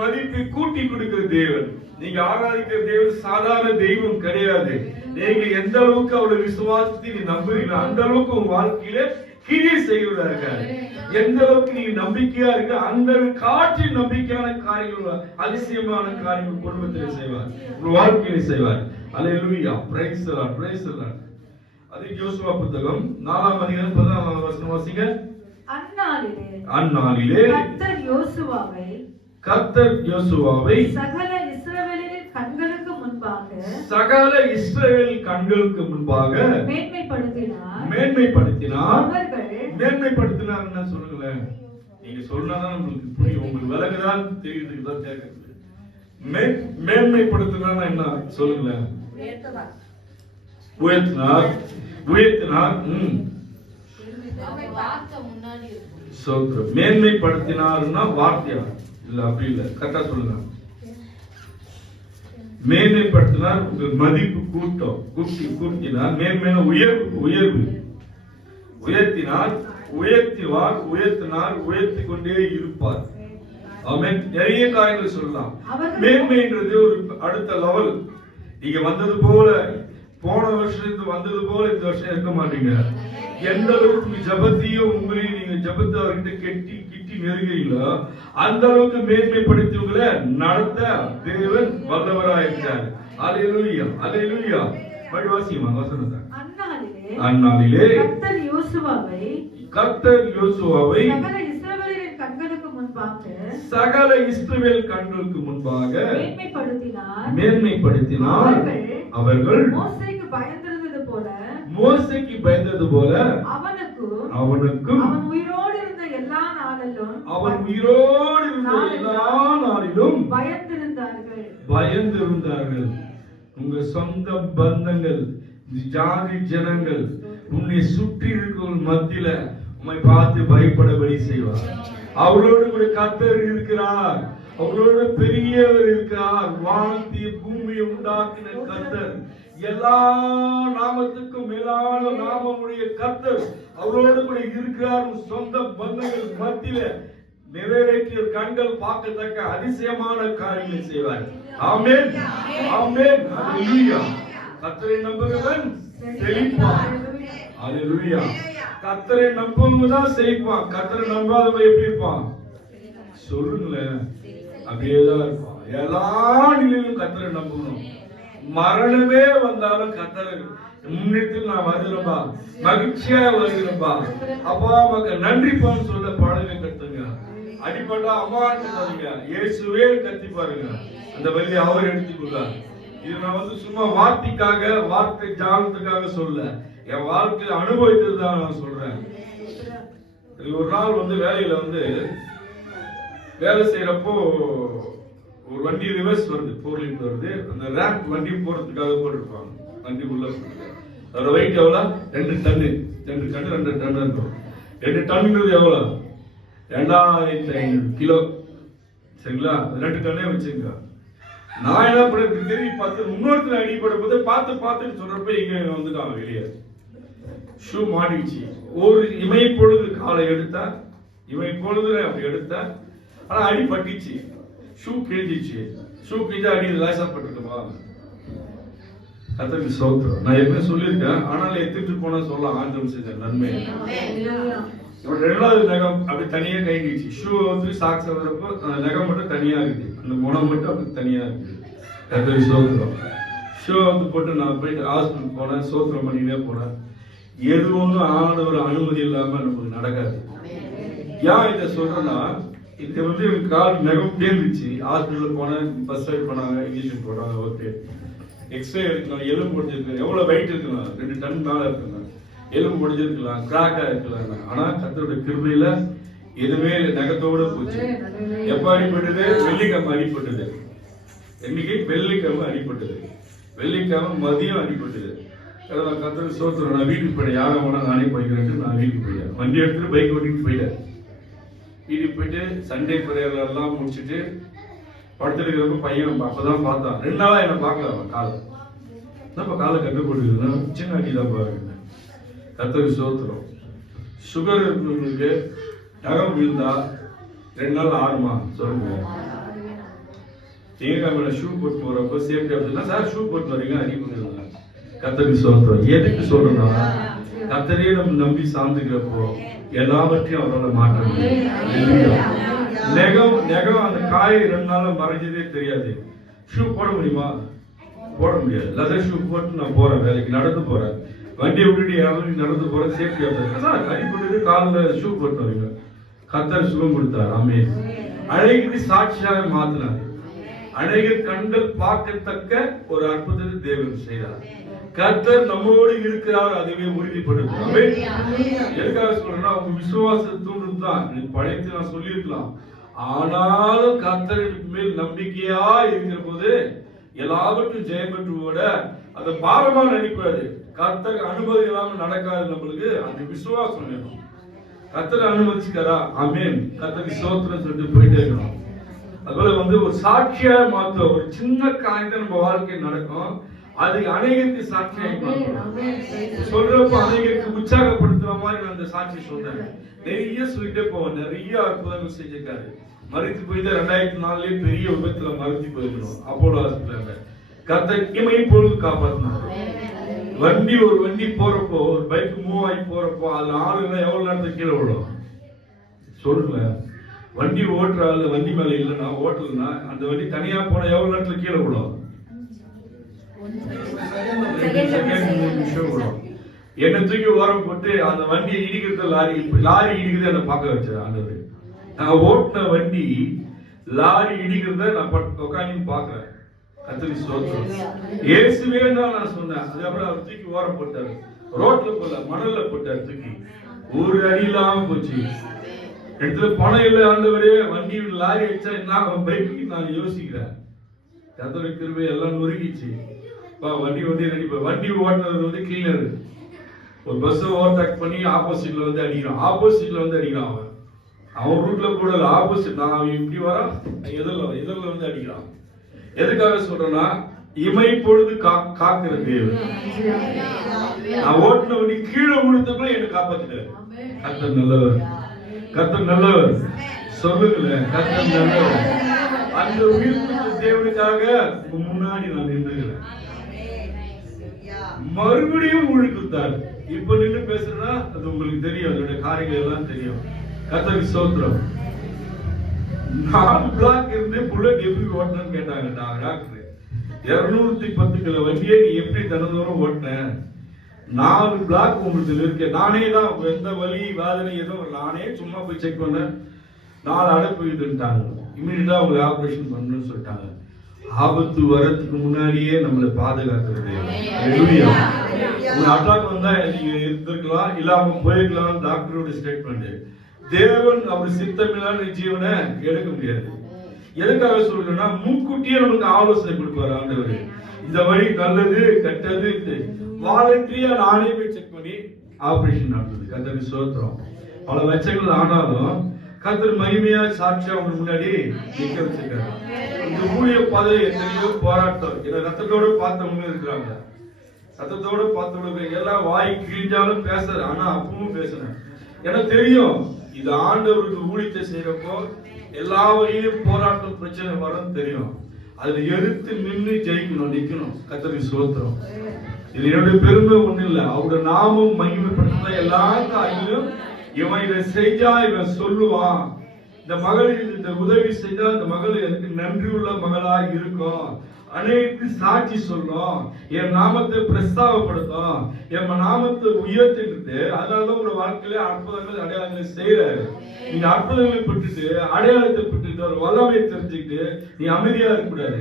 மதிப்பு கூட்டி கொடுக்கிற தேவன். நீங்க ஆராதிக்கிற தேவன் சாதாரண தெய்வம் கிடையாது. நீங்க எந்த அளவுக்கு அவருடைய விசுவாசத்தை நீ நம்புறீங்களோ அந்த அளவுக்கு உங்க வாழ்க்கையில கிரியை செய்வதா இருக்காரு. எந்த அளவுக்கு நீங்க நம்பிக்கையா இருக்க அந்த காற்று நம்பிக்கையான காரியங்கள், அதிசயமான காரியங்கள் குடும்பத்தில் செய்வார், உங்க வாழ்க்கையில செய்வார். அல்லேலூயா, praise the lord, praise the lord. அது யோசுவா புத்தகம் 4ஆம் அதிகாரம் 14ஆம் வசனம் வாசிங்க. அந்நாளிலே கர்த்தர் யோசுவாவை சகல இஸ்ரவேலின் கண்களுக்கு முன்பாக மேன்மைப்படுத்தினார். மேன்மைப்படுத்தினார் என்ன சொல்லுங்களேன். நீங்க சொன்னாதான் உங்களுக்கு புரியும். உங்களுக்கு விலகுதான் தெரியுதுக்கு தான் கேட்கறது. மேன்மைப்படுத்தினார் என்ன சொல்லுங்களேன். உயர்த்தினார், உயர்த்தினார். மேன்மைப்படுத்தினார்னா வார்த்தையா இல்ல? அப்படி இல்ல, கரெக்டா சொல்லுங்க. மேன்மைப்படுத்தினார். உங்கள் மதிப்பு கூட்டினார். மேன்மையான உயர்த்தினார். உயர்த்தி கொண்டே இருப்பார். ஆமென். நிறைய காரியங்கள் சொல்லலாம். மேன்மைன்றது ஒரு அடுத்த லெவல். நீங்க வந்தது போல, போன வருஷத்துக்கு வந்தது போல இந்த வருஷம் இருக்க மாட்டீங்க. எந்த அளவுக்கு ஜபத்தையும் உங்களையும் நீங்க ஜபத்தை அவர்கிட்ட கிட்டி நெருங்குறீங்களோ அந்த அளவுக்கு மேன்மைப்படுத்தி உங்களை நடத்த தேவன் வல்லவராயிருக்கிறார். அல்லேலூயா, அல்லேலூயா. படிவாசியமா வசனத்தை. அந்நாளிலே கர்த்தர் யோசுவாவை சகல இஸ்ரவேல் கண்களுக்கு முன்பாக மேன்மைப்படுத்தினார். அவர்கள் மோசேக்கு பயந்தது போல அவனுக்கும் அவன் உயிரோடு இருந்த எல்லா நாளிலும் பயந்திருந்தார்கள். உங்க சொந்த பந்தங்கள், ஜாதி ஜனங்கள், உன்னை சுற்றி இருக்கிற மத்தியில உம்மை பார்த்து பயப்படபடி செய்வார். அவரோடு கூட கர்த்தர் இருக்கிறார். அவரோட பெரியவர் இருக்கிறார். வானத்தை பூமியை உண்டாக்கின கர்த்தர், எல்லா நாமத்துக்கும் மேலான நாமமுடைய கர்த்தர் அவரோடு கூட இருக்கிறார். சொந்த பந்தங்கள் மத்தியில நிறைவேற்றிய கண்கள் பார்க்கத்தக்க அதிசயமான காரியங்களை செய்வார். ஆமென், ஆமென், அல்லேலூயா. கர்த்தரை நம்புகிறவன் செழிப்பான். அல்லேலூயா. கர்த்தரை நம்புவவன் தான் செழிப்பான். கர்த்தரை நம்பாதவன் எப்படி இருப்பான் சொல்லுங்களேன்? அப்படியேதான் இருப்பான். எல்லா நிலையிலும் கர்த்தரை நம்பணும். மரணமே வந்தாலும் கர்த்தரை முன்னிட்டு நான் வருகிறப்பா, மகிழ்ச்சியா வருகிறப்பா, அப்பா அம்மாக்கு நன்றிப்பான்னு சொல்ல பாடலை கத்துங்க. அடிப்பட்டா அம்மான்னு கத்துங்க. இயேசுவே கத்தி பாருங்க. அந்த வழியை அவர் எடுத்துக்கொள்ளார். இது நான் சும்மா வார்த்தை ஜானத்துக்காக சொல்ல, என் வாழ்க்கை அனுபவித்தது தான் நான் சொல்றேன். ஒரு நாள் வேலையில வேலை செய்யறப்போ ஒரு வண்டி ரிவர்ஸ் வருது, 4 லைன் வருது. அந்த ரேம்ப் வண்டி போறதுக்காக போட்டுருப்பாங்க. வண்டி உள்ள அதோட வெயிட் எவ்வளவு? 2 டன் இருக்கும். 2 டன்ங்கிறது எவ்வளவு? 2500 கிலோ. சரிங்களா? 2 டன்னே வச்சுங்க. நான் என்ன பண்ண திரும்பி பார்த்து இன்னொருத்தர் அடிப்பட போது பார்த்துன்னு சொல்றப்ப இங்க வந்துட்டாங்க வெளியே. ஷூ மாட்டிடுச்சு. ஒரு இமைப்பொழுது காலை எடுத்தா, அப்படி எடுத்தா, ஆனா அடி பட்டுச்சு. ஷூ கிழிஞ்சிச்சு. ஷூ கிழிஞ்சா அடி லேசா பட்டுருக்குமா? கர்த்தருக்கு ஸ்தோத்திரம். நான் எப்பவும் சொல்லியிருக்கேன். ஆனாலும் எடுத்துட்டு போனா சொல்லலாம் ஆண்டவன் செஞ்ச நன்மை. இவன் 2வது நகம் அப்படி தனியா கைண்டிச்சு. ஷூ சாக்ஸ் வரப்போ அந்த நகம் மட்டும் தனியா இருக்குது. அந்த முனம் மட்டும் அப்படி தனியா இருக்குது. கர்த்தருக்கு ஸ்தோத்திரம். ஷூ போட்டு நான் போயிட்டு ஹாஸ்பிட்டல் போனேன். ஸ்தோத்திரம் பண்ணினே போனேன். எது ஒன்றும் ஆண்டவர் அனுமதி இல்லாம நமக்கு நடக்காது. ஏன் இதை சொல்றேன்னா, இது கால் நகம் தேர்ந்துச்சு. ஹாஸ்பிட்டல் போனேன். ஃபர்ஸ்ட் எய்ட் பண்ணாங்க, இன்ஜெக்ஷன் போட்டாங்க. ஓகே, எக்ஸ்ரே எடுக்கலாம். எலும்பு முடிஞ்சிருக்கு. எவ்வளவு வெயிட் இருக்கலாம்? 2 டன் மேல இருக்கலாம். எலும்பு முடிஞ்சிருக்கலாம், கிராக்கா இருக்கலாம். ஆனா கர்த்தருடைய கிருபையில எதுவுமே நகத்தோட போச்சு. எப்ப அடிபட்டது? வெள்ளிக்கிழமை அடிபட்டது. இன்னைக்கு வெள்ளிக்கிழமை அடிபட்டது. வெள்ளிக்கிழமை மதியம் அடிபட்டது. கர்த்தருக்கு ஸ்தோத்திரம். நான் வீட்டுக்கு போயிட்டேன். யாரும் வேணா நானே போய்க்கிறேன். நான் வீட்டுக்கு போயிட்டேன். வண்டி எடுத்துட்டு பைக் ஓட்டிட்டு போயிட்டேன். வீட்டுக்கு போயிட்டு சண்டே பிரேயர் எல்லாம் முடிச்சுட்டு படுத்துருக்கிறப்ப பையன் அப்பதான் பார்த்தான். 2 நாளா என்ன பார்க்கல. அவன் காலை என்னப்பா காலை கட்டு போட்டுருக்குன்னா சின்ன அடிதான் பாருங்க. கர்த்தருக்கு ஸ்தோத்திரம். சுகர் இருக்கிறவங்களுக்கு நகம் விழுந்தா 2 நாள் ஆறுமா சொல்லுங்க. திங்கக்கிழமை ஷூ போட்டு போறப்போ சேஃப்டி அப்படின்னா, சார் ஷூ போட்டு வரீங்க அடி பண்ணிருந்தாங்க. கர்த்தருக்கு ஸ்தோத்திரம். எதுக்கு சொல்றேன்னா, கர்த்தரையே நம்ம நம்பி சார்ந்துக்கிறப்போ எல்லாவற்றையும் அவரால் மாற்ற முடியும். நெகம் அந்த காய் 2 நாள்ல மறைஞ்சதே தெரியாது. ஷூ போட முடியுமா? போட முடியாது. லெதர் ஷூ போட்டு நான் போறேன், வேலைக்கு நடந்து போறேன். வண்டியை விட்டுட்டு யாரும் நடந்து போறேன். சேஃப்டி சார் அடிப்பட்டு காலில் ஷூ போட்டு வரீங்க. கர்த்தர் சுகம் கொடுத்தார். ஆமென். அழகிற்கு சாட்சியாக மாத்தினார். அநேகர் கண்கள் பார்க்கத்தக்க ஒரு அற்புதத்தை தேவன் செய்தார். கர்த்தர் நம்மோடு இருக்கிறார். அதுவே உறுதிப்படுத்தும். எதுக்காக சொல்றேன்னா, உங்க விசுவாசத்தை தூண்டுதான். பழையத்தை நான் சொல்லியிருக்கலாம். ஆனாலும் கர்த்தருக்கு மேல் நம்பிக்கையா இருக்கிற போது எல்லாவற்றும் ஜெயம் பெற்றுவோட அதை பாரமா நினைக்கூடாது. கர்த்தர் அனுமதி இல்லாம நடக்காது. நம்மளுக்கு அந்த விசுவாசம் வேணும். கர்த்தர் அனுமதிச்சுக்காரா? ஆமென். கர்த்தருக்கு ஸ்தோத்திரம் சொல்லிட்டு போயிட்டே இருக்கணும். அதுபோல ஒரு சாட்சியா மாத்தும். ஒரு சின்ன காரியத்தை நம்ம வாழ்க்கையில் நடக்கும், அது அநேகருக்கு சாட்சியாகி மாற்றும். சொல்றப்ப அநேகருக்கு உற்சாகப்படுத்துற மாதிரி நான் அந்த சாட்சி சொல்றேன். நிறைய சொல்லிட்டே போவேன். நிறைய அற்புதங்கள் செஞ்சிருக்காரு. மறித்து போய் 2004 பெரிய விபத்துல மறித்து போயிருக்கணும் அப்போலோ ஹாஸ்பிட்டல்ல. கர்த்தர் இமை பொழுது காப்பாற்றினாரு. ஒரு வண்டி போறப்போ, ஒரு பைக் மூவ் ஆகி போறப்போ அதுல ஆளுங்க எவ்வளவு நேரத்துக்கு கீழே விடும் சொல்லுங்க. வண்டி ஓட்டுற ஆளு வண்டி மேல இல்லைன்னா ஓட்டலன்னா அந்த வண்டி தனியா போனா எவ்வளவு நேரத்துல கீழே விடும்? 2 செகண்ட் 3 நிமிஷம் விடும். என்ன தூக்கி ஓரம் போட்டு அந்த வண்டியை இடிக்கிறது லாரி இடிக்கிறது என்ன பார்க்க வச்சது ஆண்டவர். நான் ஓட்டின வண்டி லாரி இடிக்கிறத நான் உட்காந்து பாக்குறேன். கர்த்தருக்கு ஸ்தோத்திரம். இயேசுவே தான் நான் சொன்னேன். அதுக்கப்புறம் அவர் தூக்கி ஓரம் போட்டாரு. ரோட்ல போல மணல்ல போட்டாரு தூக்கி. ஒரு அடி இல்லாம போச்சு. இடத்துல பணம் இல்லை ஆண்டவரே, வண்டி லாரி வச்சா என்ன பைக்கு நான் யோசிக்கிறேன். கர்த்தருக்கு கிருபை எல்லாம் நொறுங்கிச்சு. வண்டி ரெடி. வண்டி ஓட்டுறது கிளீனர் ஒரு பஸ் ஓவர்டேக் பண்ணி ஆப்போசிட்ல அடிக்கிறான். அடிக்கிறான். அவன் ரூட்ல கூட ஆப்போசிட் நான் இப்படி வரான், எதிரில் அடிக்கிறான். எதுக்காக சொல்றேன்னா, இமை பொழுது காக்கிற தேவன். நான் ஓட்டுன வண்டி கீழே விழுந்தப்ப என்னை காப்பாத்திட்டாரு. கர்த்தர் நல்லவர். கர்த்தர் நல்லவர். சொல்லுங்களேன், கர்த்தர் நல்லவர். அந்த உயிர்த்த தேவனுக்காக முன்னாடி நான் நின்றுகிறேன். மறுபடியும் முழுக்குத்தார். இப்ப நின்று பேசுறா அது உங்களுக்கு தெரியும், அதோட காரியங்கள் எல்லாம் தெரியும். கர்த்தருக்கு ஸ்தோத்திரம். 4 பிளாக் இருந்து புல்லட் எப்படி ஓட்டணும்னு கேட்டாங்க டாக்டர். 210 கிலோ வண்டியை நீ எப்படி தினந்தோறும் ஓட்டின? 4 பிளாக் உங்களுக்கு இருக்கு. நானே தான் எந்த வலி வேதனை எதுவும் நானே சும்மா போய் செக் பண்ணேன். 4 அடைப்பு இதுட்டாங்க. இமீடியட்டா அவங்க ஆபரேஷன் பண்ணணும்னு சொல்லிட்டாங்க. ஆபத்து வரதுக்கு முன்னாடியே நம்மளை பாதுகாக்கிறது. அட்டாக் வந்தா நீங்க இருந்திருக்கலாம், இல்லாம போயிருக்கலாம். டாக்டரோட ஸ்டேட்மெண்ட். தேவன் அவர் சித்தமில்லாத ஜீவனை எடுக்க முடியாது. எதுக்காக சொல்றேன்னா, முன்கூட்டியே நமக்கு ஆலோசனை கொடுப்பாரு ஆண்டவர். இந்த வழி நல்லது கெட்டது வாலண்டரியா நானே போய் செக் பண்ணி ஆபரேஷன் நடந்தது. கர்த்தருக்கு ஸ்தோத்திரம். பல லட்சங்கள் ஆனாலும் கர்த்தர் மகிமையா சாட்சியா அவங்க முன்னாடி நிக்க வச்சிருக்காரு. இந்த ஊழிய பாதை எத்தனையோ போராட்டம். இதை ரத்தத்தோட பார்த்தவங்க இருக்கிறாங்க. ரத்தத்தோட பார்த்தவங்க எல்லாம் வாய் கிழிஞ்சாலும் பேசுற. ஆனா அப்பவும் பேசுறேன். எனக்கு தெரியும் இது ஆண்டவருக்கு ஊழியத்தை செய்யறப்போ எல்லா வகையிலும் போராட்டம் பிரச்சனை வரும் தெரியும். அதுல எடுத்து நின்று நிக்கணும். கர்த்தருக்கு ஸ்தோத்திரம். இது என்னுடைய பெருமை ஒண்ணு இல்ல. அவருடைய நாமம் மகிமைப்படுத்த எல்லா காரியம் இவன் இதை செஞ்சா இவன் சொல்லுவான். இந்த மகள் இந்த உதவி செய்தா இந்த மகள் எனக்கு நன்றி உள்ள மகளா இருக்கும். அனைத்து சாட்சி சொல்லும். என் நாமத்தை பிரஸ்தாவப்படுத்தும். என் நாமத்தை உயர்த்திட்டு அதனாலதான் உங்க வாழ்க்கையில அற்புதங்கள் அடையாளங்களை செய்யறாரு. நீங்க அற்புதங்களை பெற்றுட்டு அடையாளத்தை பெற்றுட்டு ஒரு வல்லமை தெரிஞ்சுக்கிட்டு நீ அமைதியா இருக்க கூடாது.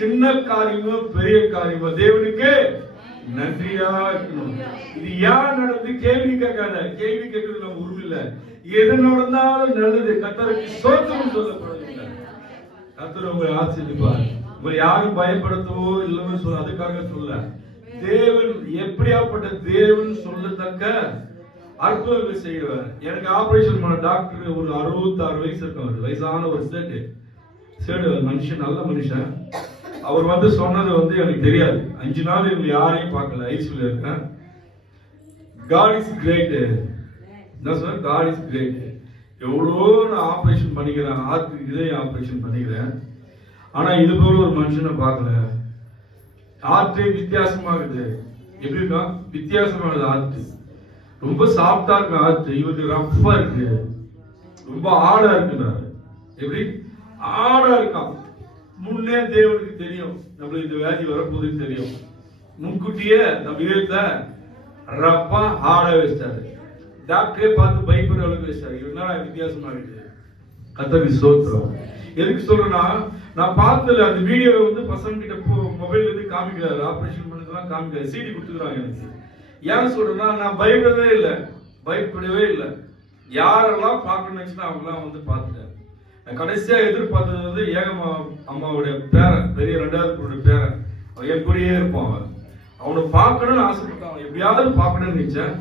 சின்ன காரியமோ பெரிய காரியமோ தேவனுக்கு நன்றியா இருக்கணும். இது யார் நடந்து கேள்வி கேட்காத. கேள்வி கேட்கறது நம்ம உரிமை இல்ல. எது நடந்தாலும் நல்லது. கர்த்தருக்கு ஸ்தோத்திரம் சொல்லப்படுது. கர்த்தர் உங்களை ஆசீர்வதிப்பார். உங்களை யாரும் பயப்படுத்தவோ இல்லைன்னு சொல்ல அதுக்காக சொல்ல. தேவன் எப்படியாப்பட்ட தேவன் சொல்லத்தக்க அற்புதங்கள் செய்வார். எனக்கு ஆபரேஷன் பண்ண டாக்டர் ஒரு 66 வயசு இருக்கும். வயசான ஒரு சேடு மனுஷன், நல்ல மனுஷன். அவர் சொன்னது எனக்கு தெரியாது. 5 நாள் இவங்க யாரையும் பார்க்கல. ஐசியூல இருக்கேன். God is great. God is great. எவ்வளோ நான் ஆபரேஷன் பண்ணிக்கிறேன். இதய ஆபரேஷன் பண்ணிக்கிறேன். ஆனா இது போல ஒரு மனுஷனை பார்க்கல. ஆர்ட் வித்தியாசமா இருக்குது. எப்படி இருக்கா? வித்தியாசமானது ஆர்ட். ரொம்ப சாஃப்டா இருக்கு ஆர்ட். இவருக்கு ரஃபா இருக்கு. ரொம்ப ஆடா இருக்குறாரு. எப்படி ஆடா இருக்கான். முன்னே தேவனுக்கு தெரியும் நம்மளுக்கு இந்த வியாதி வரப்போகுதுன்னு தெரியும். முன்கூட்டியே நம்ம இதயத்தை ரப்பா ஆட வச்சாரு. டாக்டரே பார்த்து பயப்படுற அளவுக்கு வச்சாரு. இவனா வித்தியாசமா இருக்கு. கர்த்தருக்கு ஸ்தோத்திரம். எதுக்கு சொல்றேன்னா, நான் பார்த்ததுல அந்த வீடியோ பசங்க கிட்ட மொபைல்ல இருந்து காமிக்கிறாரு. ஆபரேஷன் பண்ணதெல்லாம் காமிக்கிறாரு. சிடி கொடுத்துக்கிறாங்க எனக்கு. ஏன் சொல்றேன்னா, நான் பயப்படவே இல்லை. யாரெல்லாம் பார்க்கணும்னு நினைச்சுன்னா அவங்களாம் பார்த்துட்டேன். கடைசியா எதிர்பார்த்தது ஏகமா அம்மாவுடைய பேரன், பெரிய 2வது பேரன். அவன் என் கூடயே இருப்பான். அவனை பார்க்கணும்னு ஆசைப்பட்டான். எப்படியாவது பார்க்கணும்னு நினைச்சேன்.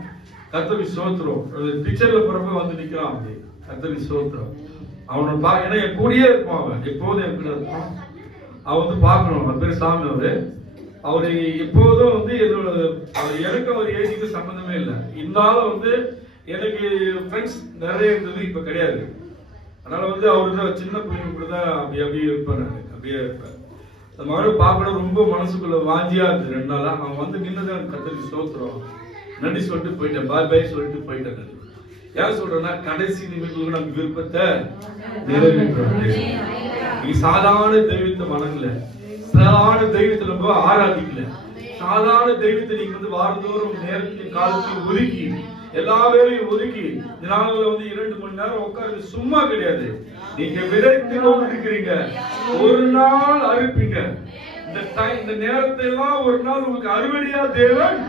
கர்த்தருக்கு ஸ்தோத்திரம். பிக்சர்ல போறப்ப நிக்கிறான். அப்படி கர்த்தருக்கு ஸ்தோத்திரம். அவனை ஏன்னா என் கூடயே இருப்பான், அவன் எப்போதும் என் கூட இருப்பான். அவன் வந்து பார்க்கணும். அவன் பேர் சாமி. அவரு எப்போதும் வந்து என்னோட எனக்கு அவர் ஏஜுக்கு சம்மந்தமே இல்லை. இருந்தாலும் வந்து எனக்கு ஃப்ரெண்ட்ஸ் நிறைய இருந்தது, இப்ப கிடையாது. அதனால வந்து அவரு தான் சின்ன பிள்ளைங்க கூட தான் அப்படியே இருப்பேன். நான் அப்படியே இருப்பேன். அந்த மகள் பார்க்கணும் ரொம்ப மனசுக்குள்ள வாஞ்சியா இருந்தது. 2 நாளா அவன் வந்து நின்னதான் கத்தருக்கு ஸ்தோத்திரம் நன்றி சொல்லிட்டு போயிட்டேன். பாய் பாய் சொல்லிட்டு போயிட்டேன். ஏன் சொல்றேன்னா கடைசி நிமிடத்துல நம்ம விருப்பத்தை நிறைவேற்றுறோம். நீ சாதாரண தெய்வத்தை வணங்கல, சாதாரண தெய்வத்தை நம்ம ஆராதிக்கல, சாதாரண தெய்வத்தை நீங்க வந்து வாரந்தோறும் நேரத்தையும் காலத்தையும் ஒதுக்கி எல்லா வேலையும் ஒதுக்கி இந்த நாள்ல வந்து 2 மணி நேரம் உட்கார்ந்து சும்மா கிடையாது. நீங்க விதைத்து இருக்கிறீங்க, ஒரு நாள் அறுப்பீங்க. இந்த நேரத்தை எல்லாம் ஒரு நாள் உங்களுக்கு அறுவடையா தேவன்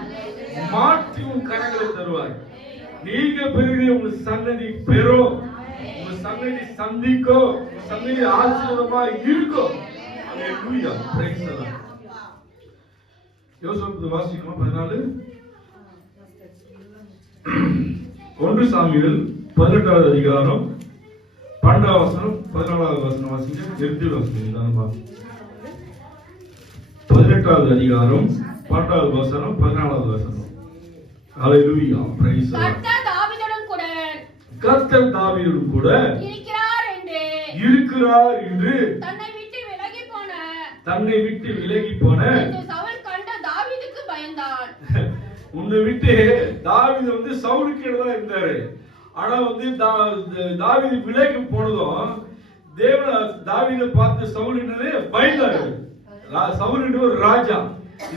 மாற்றி உங்க கரங்களை தருவார். நீங்க பெருகி உங்க சன்னதி பெறும், உங்க சன்னதி சந்திக்கும், உங்க சன்னதி ஆசீர்வாதமா இருக்கும். அல்லேலூயா, பிரைஸ் தி லார்ட். யோசேப்பு வாசிக்குமா 14 1 சாமுவேல் 18வது அதிகாரம் 12வது வசனம் 14வது வசனம் வாசிங்க. நிறுத்தி வாசிங்க தானப்பா. 18வது அதிகாரம் 12வது வசனம் 14வது வசனம். அல்லேலூயா, பிரைஸ் தி லார்ட். கர்த்தர் தாவீதுடன் கூட இருக்கிறார் என்று தன்னை விட்டு விலகி போன சவுல் கண்ட தாவீதுக்கு பயந்தான். உன்னை விட்டு தாவீது வந்து சவுலுக்கு தான் இருந்தாரு. ஆனா வந்து தாவீது விலகி போனதும் தேவன் தாவீதை பார்த்து சவுல் என்னது பயந்தாரு. சவுல் ஒரு ராஜா,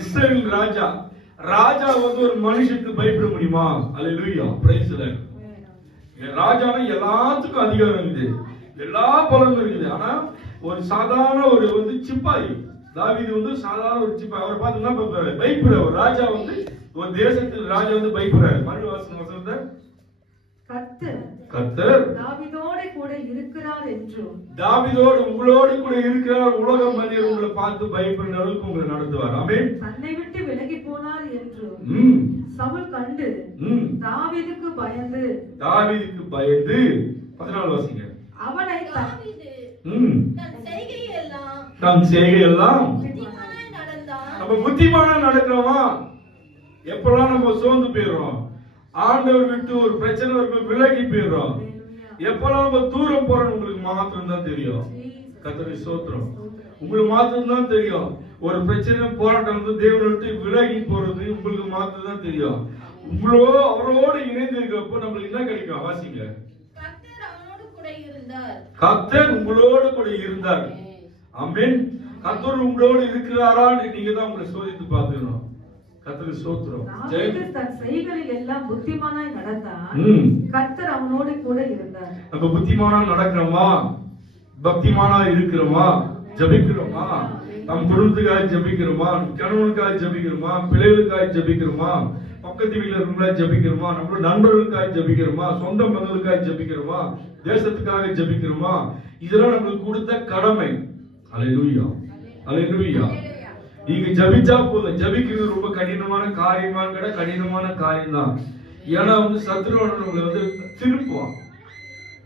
இஸ்ரவேல் ராஜா. ராஜா வந்து ஒரு மனுஷனுக்கு பயப்பட முடியுமா? அல்லேலூயா, பிரைஸ் தி லார்ட். ராஜானா எல்லாத்துக்கும் அதிகாரம் இருக்குது, எல்லா பலமும் இருக்குது. ஆனா ஒரு சாதாரண ஒரு வந்து சிப்பாய் தாவீது வந்து சாதாரண ஒரு சிப்பாய். அவரை பார்த்து என்ன பண்றாரு? பயப்படுற ஒரு ராஜா வந்து ஒரு தேசத்துக்கு ராஜா வந்து பயப்படுறாரு. மறுவாசனம் வசனத்தை கர்த்தர் தாவீதோடு கூட இருக்கிறார் என்றும் தாவீதோடு உங்களோடு கூட இருக்கிறார், உலகம் மனிதர் உங்களை பார்த்து பயப்படுற அளவுக்கு உங்களை நடத்துவார். ஆமென். தன்னை விட்டு விலகி போனார் என்றும் சவுல் கண்டு தாவீதுக்கு பயந்து 14 வாசிங்க. அவனை தன் செய்கையெல்லாம் நம்ம புத்திமானா நடக்கிறோமா? எப்பெல்லாம் நம்ம சோர்ந்து போயிடுறோம், ஆண்டவர் விட்டு ஒரு பிரச்சனை வரும்போது விலகி போயிடுறோம், எப்பெல்லாம் நம்ம தூரம் போறோம் உங்களுக்கு மாத்திரம் தான் தெரியும். கர்த்தருக்கு ஸ்தோத்திரம். உங்களுக்கு மாத்திரம் தான் தெரியும். ஒரு பிரச்சனை போராட்டம் வந்து தேவனை விட்டு விலகி போறது உங்களுக்கு மாத்திரம் தான் தெரியும். அவரோடு இணைந்து இருக்கப்போ நம்மளுக்கு என்ன கிடைக்கும்? வாசிங்க. கர்த்தர் உங்களோடு கூட இருந்தார். ஆமென். கர்த்தர் உங்களோடு இருக்கிறாரா நீங்க தான் உங்களை சோதித்து பார்த்துக்கணும். கர்த்தருக்கு ஸ்தோத்திரம். தாவீது தன் செய்கைகளில் எல்லாம் புத்திமானாய் நடந்தான். கர்த்தர் அவனோடு கூட இருந்தார். நம்ம புத்திமானா நடக்கிறோமா? பக்திமானா இருக்கிறோமா? ஜெபிக்கிறோமா? நம் குடும்பத்துக்காக ஜெபிக்கிறோமா? கணவனுக்காக ஜெபிக்கிறோமா? பிள்ளைகளுக்காக ஜெபிக்கிறோமா? பக்கத்து வீட்டுல இருக்கிறவங்களுக்காக ஜெபிக்கிறோமா? நம்மளோட நண்பர்களுக்காக ஜெபிக்கிறோமா? சொந்த மகளுக்காக ஜெபிக்கிறோமா? தேசத்துக்காக ஜெபிக்கிறோமா? இதெல்லாம் நம்மளுக்கு கொடுத்த கடமை. அல்லேலூயா, அல்லேலூயா. நீங்க ஜெபிச்சா போதும். ஜெபிக்கிறது ரொம்ப கடினமான காரியமான கடினமான காரியம் தான். ஏன்னா வந்து சத்துருவானவன் உங்களை வந்து திருப்புவான்,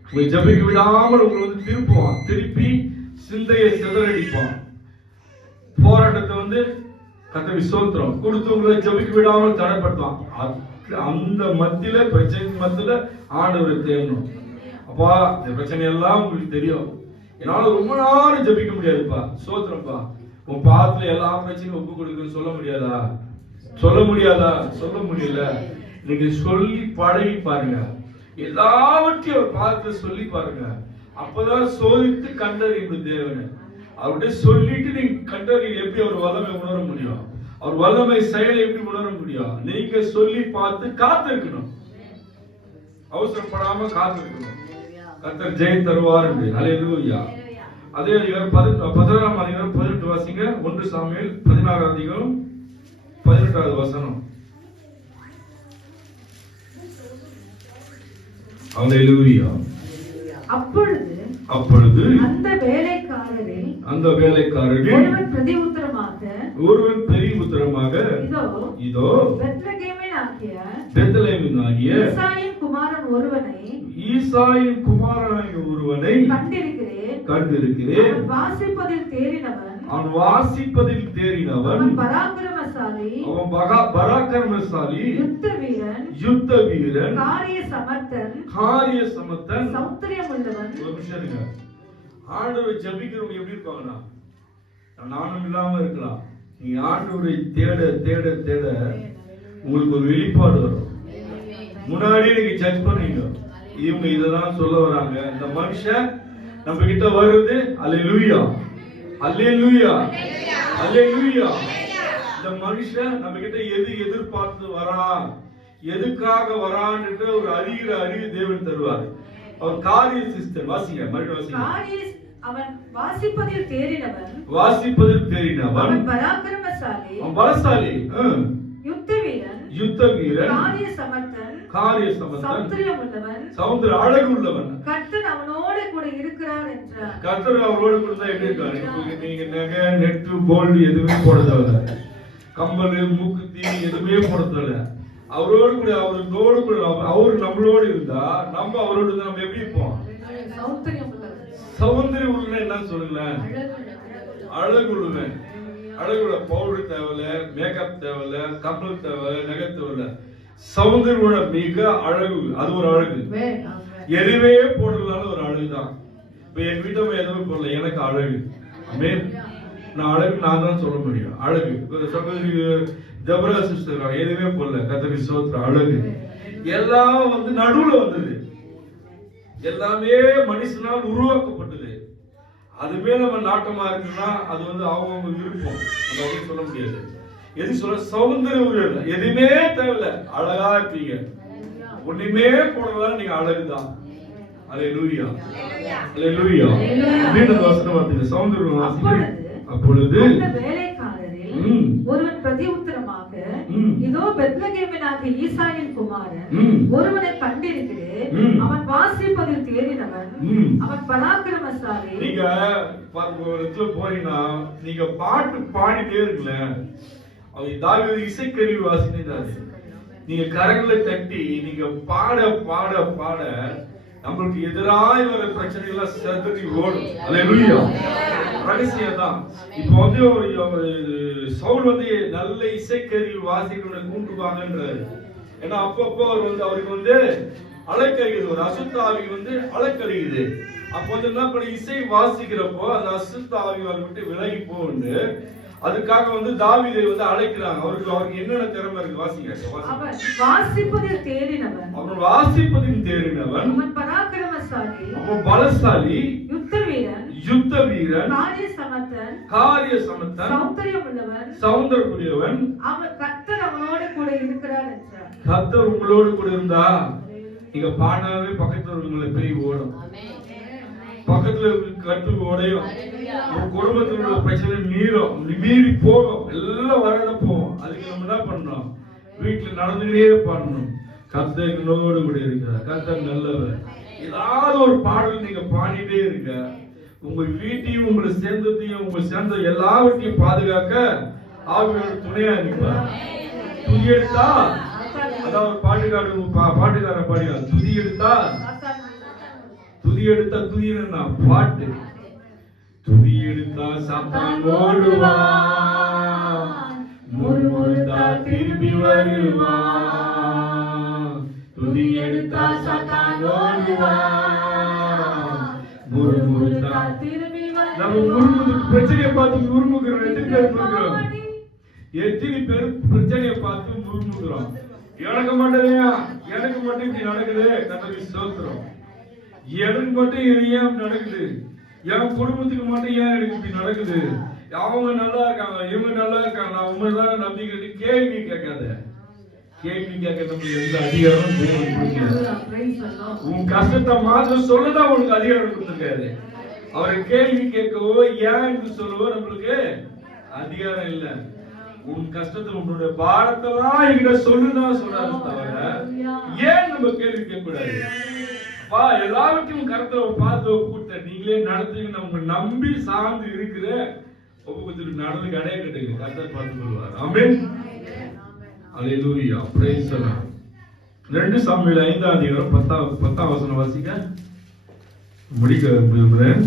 உங்களை ஜெபிக்க விடாமல் உங்களை வந்து திருப்புவான், திருப்பி சிந்தையை சிதறடிப்பான். போராட்டத்தை வந்து கர்த்தருக்கு ஸ்தோத்திரம் கொடுத்து உங்களை ஜெபிக்க விடாமல் தடைப்படுத்துவான். அந்த மத்தியில பிரச்சனை மத்தியில ஆண்டவரை தேடணும். அப்பா இந்த பிரச்சனை எல்லாம் உங்களுக்கு தெரியும், என்னால ரொம்ப நாள் ஜெபிக்க முடியாதுப்பா, ஸ்தோத்திரம்ப்பா. உன் பாத்துல எல்லா பிரச்சனையும் ஒப்பு கொடுக்குன்னு சொல்ல முடியாதா? சொல்ல முடியாதா? சொல்ல முடியல. நீங்க சொல்லி பழகி பாருங்க, எல்லாவற்றையும் அவர் பாதத்துல சொல்லி பாருங்க. அப்பதான் சோதித்து கண்டறியும் தேவனை. அவர்கிட்ட சொல்லிட்டு நீங்க கண்டறி எப்படி அவர் வல்லமை உணர முடியும்? அவர் வல்லமை செயலை எப்படி உணர முடியும்? நீங்க சொல்லி பார்த்து காத்திருக்கணும், அவசரப்படாம காத்திருக்கணும். கர்த்தர் ஜெயம் தருவார் என்று. அல்லேலூயா. அதே அதிகாரம் 16ஆம் அதிகாரம் 18 வாசிங்க. 1 சாமுவேல் 16ஆம் அதிகாரம் 18வது வசனம். அல்லேலூயா. அப்பொழுது அந்த வேலைக்காரரில் ஒருவன் பிரதி உத்தரமாக இதோ பெத்லகேமின் பெத்லகேமினாகிய ஈசாயின் குமாரன் ஒருவனை ஈசாயின் குமாரனாகிய ஒருவனை கண்டிருக்கிறேன். அவன் வாசிப்பதில் தேறினவன். அவன் பராக்கிரமசாலி. யுத்த வீரன். காரிய சமர்த்தன். சௌந்தரியம் உள்ளவன். ஒரு நிமிஷம் இருங்க. ஆண்டவரை ஜெபிக்கிறவங்க எப்படி இருப்பாங்கன்னா, நானும் இல்லாம இருக்கலாம். நீங்க ஆண்டவரை தேட தேட தேட உங்களுக்கு ஒரு வெளிப்பாடு வரும். முன்னாடியே நீங்க ஜட்ஜ் பண்ணீங்க, இவங்க இதெல்லாம் சொல்ல வராங்க, இந்த மனுஷன் நம்ம கிட்ட வருது. அல்லேலூயா, அல்லேலூயா, அல்லேலூயா. இந்த மனுஷன் நம்ம கிட்ட எதிர்பார்த்து வரா, எதுக்காக வரான்னு ஒரு அறிவு தேவன் தருவார். அவர் காரிய சிஸ்டர். வாசிங்க, மறுபடியும் வாசிங்க. அவன் வாசிப்பதில் தேறினவன். அவன் பராக்கிரமசாலி. பலசாலி. யுத்த வீரன். காரிய சமர்த்தன். சௌந்தரியம் உள்ளவன். அழகு உள்ளவன். கர்த்தர் அவனோடு கூட இருக்கிறார் என்றார். கர்த்தர் அவரோடு கூட தான் எப்படி இருக்காரு? நீங்க நகை, நெட்டு, கோல்டு எதுவுமே போட தேவையில்ல, கம்பல், மூக்குத்தி எதுவுமே போட தேவையில்ல. அவரோடு கூட அவர் நம்மளோடு இருந்தா நம்ம அவரோடு இருந்தா நம்ம எப்படி இருப்போம்? சௌந்தரியம் உள்ள என்ன சொல்லுங்களேன்? அழகு உள்ளவன். அழகுள்ள பவுடர் தேவையில்ல, மேக்கப் தேவையில்ல, கம்பல் தேவையில்ல, நகை தேவையில்ல. சௌந்தரியம் மிக அழகு. அது ஒரு அழகு. எதுவே போடுறதுனால ஒரு அழகுதான். இப்ப என் வீட்டை எதுவுமே போடல, எனக்கு அழகு. நான் அழகு நான் தான் சொல்ல முடியும். அழகு சகோதரி ஜபரா சிஸ்டர் எதுவுமே போடல, கத்தரி சோத்திர அழகு. எல்லாம் நடுவுல வந்தது. எல்லாமே மனுஷனால் உருவாக்கப்பட்டது. அதுவே நம்ம நாட்டமா இருக்குன்னா அது அவங்க விருப்பம். நம்ம அப்படின்னு சொல்ல முடியாது. எது சொல்ல சௌந்தரியம் எதுவுமே தேவையில்ல, அழகா இருப்பீங்க. ஒண்ணுமே போடலாம், நீங்க அழகுதான். அல்லேலூயா, அல்லேலூயா. மீண்டும் வசனம் வாசிங்க. சௌந்தரியம் வாசிங்க. அப்பொழுது ஒருவன் பிரதி உத்தரமாக, இதோ பெத்லகேமினாகிய ஈசாயின் குமாரன் ஒருவனை கண்டிருக்கிறேன். அவன் வாசிப்பதில் தேறினவன். அவன் பராக்கிரமசாலி. நீங்க போறீங்கன்னா நீங்க பாட்டு பாடிட்டே இருக்கல, தாவீது இசைக்கருவி வாசினாரு. நீங்க கரங்களை தட்டி நீங்க பாட பாட பாட நம்மளுக்கு எதிராக வர பிரச்சனை எல்லாம் செதறி ஓடும். அல்லேலூயா. ரகசியம் தான். இப்போ ஒரு சவுல் நல்ல இசைக்கருவி வாசிக்கிறவனை கூண்டுவாங்கன்றாரு. ஏன்னா அப்பப்போ அவருக்கு அலைக்கறியுது, ஒரு அசுத்தாவி அலைக்கறியுது. அப்போ என்ன பண்ண, இசை வாசிக்கிறப்போ அந்த அசுத்தாவி விட்டு விலகி போகுது. அதுக்காக தாவீதை அழைக்கிறாங்க. அவருக்கு என்னென்ன திறமை இருக்கு? வாசிங்க. அவன் வாசிப்பதில் தேறினவன். அவன் பராக்கிரமசாலி. அவன் பலசாலி. யுத்த வீரன். காரிய சமர்த்தன். சௌந்தரியம் உள்ளவன். அவன் கர்த்தர் அவனோடு கூட இருக்கிறார் என்றார். கர்த்தர் உங்களோடு கூட இருந்தா நீங்க பாடாவே பக்கத்துல உங்களை பேய் ஓடும். பக்கத்துல கட்டு உடையும். குடும்பத்தில் உள்ள பிரச்சனை மீறி போகும். எல்லாம் வராத போகும். அதுக்கு நம்ம என்ன பண்ணணும்? வீட்டுல நடந்துகிட்டே பண்ணணும். கர்த்தர் எங்களோடு கூட இருக்க, கர்த்தர் நல்லவர். ஏதாவது ஒரு பாடல் நீங்க பாடிட்டே இருக்க, உங்க வீட்டையும் உங்களை சேர்ந்ததையும் உங்க சேர்ந்த எல்லாவற்றையும் பாதுகாக்க ஆவியோட துணையா இருப்பார். துதி எடுத்தா, அதாவது பாட்டுக்கார பாடியா, துதி எடுத்தா துதினா பாட்டு. துதி எடுத்தா சாத்தான் ஓடுவான், முறுமுறுத்தா திரும்பி வருவான். துதி எடுத்தா சாத்தான் ஓடுவான், முறுமுறுத்தா திரும்பி வருவான். நம்ம முறுமுறுத்து பிரச்சனையை பார்த்து முறுமுறுக்கிறோம். எத்தனை பேர் பிரச்சனையை பார்த்து முறுமுறுக்கிறோம். எனக்கு மாட்டேயா, எனக்கு மட்டும் இப்படி நடக்குது, கர்த்தருக்கு ஸ்தோத்திரம். எனக்கு மட்டும் ஏன் நடக்குது, என் குடும்பத்துக்கு மட்டும் ஏன் எனக்கு இப்படி நடக்குது, அவங்க நல்லா இருக்காங்க, இவங்க நல்லா இருக்காங்க, நான் உண்மைதான் நம்பிக்கை. கேள்வி கேட்காத. கேள்வி கேட்க நம்மளுக்கு எந்த அதிகாரம் தேவன் கொடுக்கல. உன் கஷ்டத்தை மாற்ற சொல்லதான் உனக்கு அதிகாரம் கொடுத்துருக்காரு. அவரை கேள்வி கேட்கவோ ஏன் என்று சொல்லவோ நம்மளுக்கு அதிகாரம் இல்லை. உன் கஷ்டத்தை உன்னுடைய பாரத்தெல்லாம் என்கிட்ட சொல்லுதான் சொல்றாரு தவிர ஏன் நம்ம கேள்வி கேட்கக்கூடாது. எல்லாவற்றையும் கருத்தை பார்த்து கூட்ட நீங்களே நடத்துங்க. நம்ம நம்பி சார்ந்து இருக்கிற ஒப்புக்கு நடந்து கடைய கட்டுங்க. கர்த்தர் பார்த்து கொள்வார். ஆமென். அல்லேலூயா, பிரைஸ் தி லார்ட். 2 சாமுவேல் 5ஆம் அதிகாரம் 10ஆம் வசனம் வாசிங்க. முடிக்க விரும்புகிறேன்.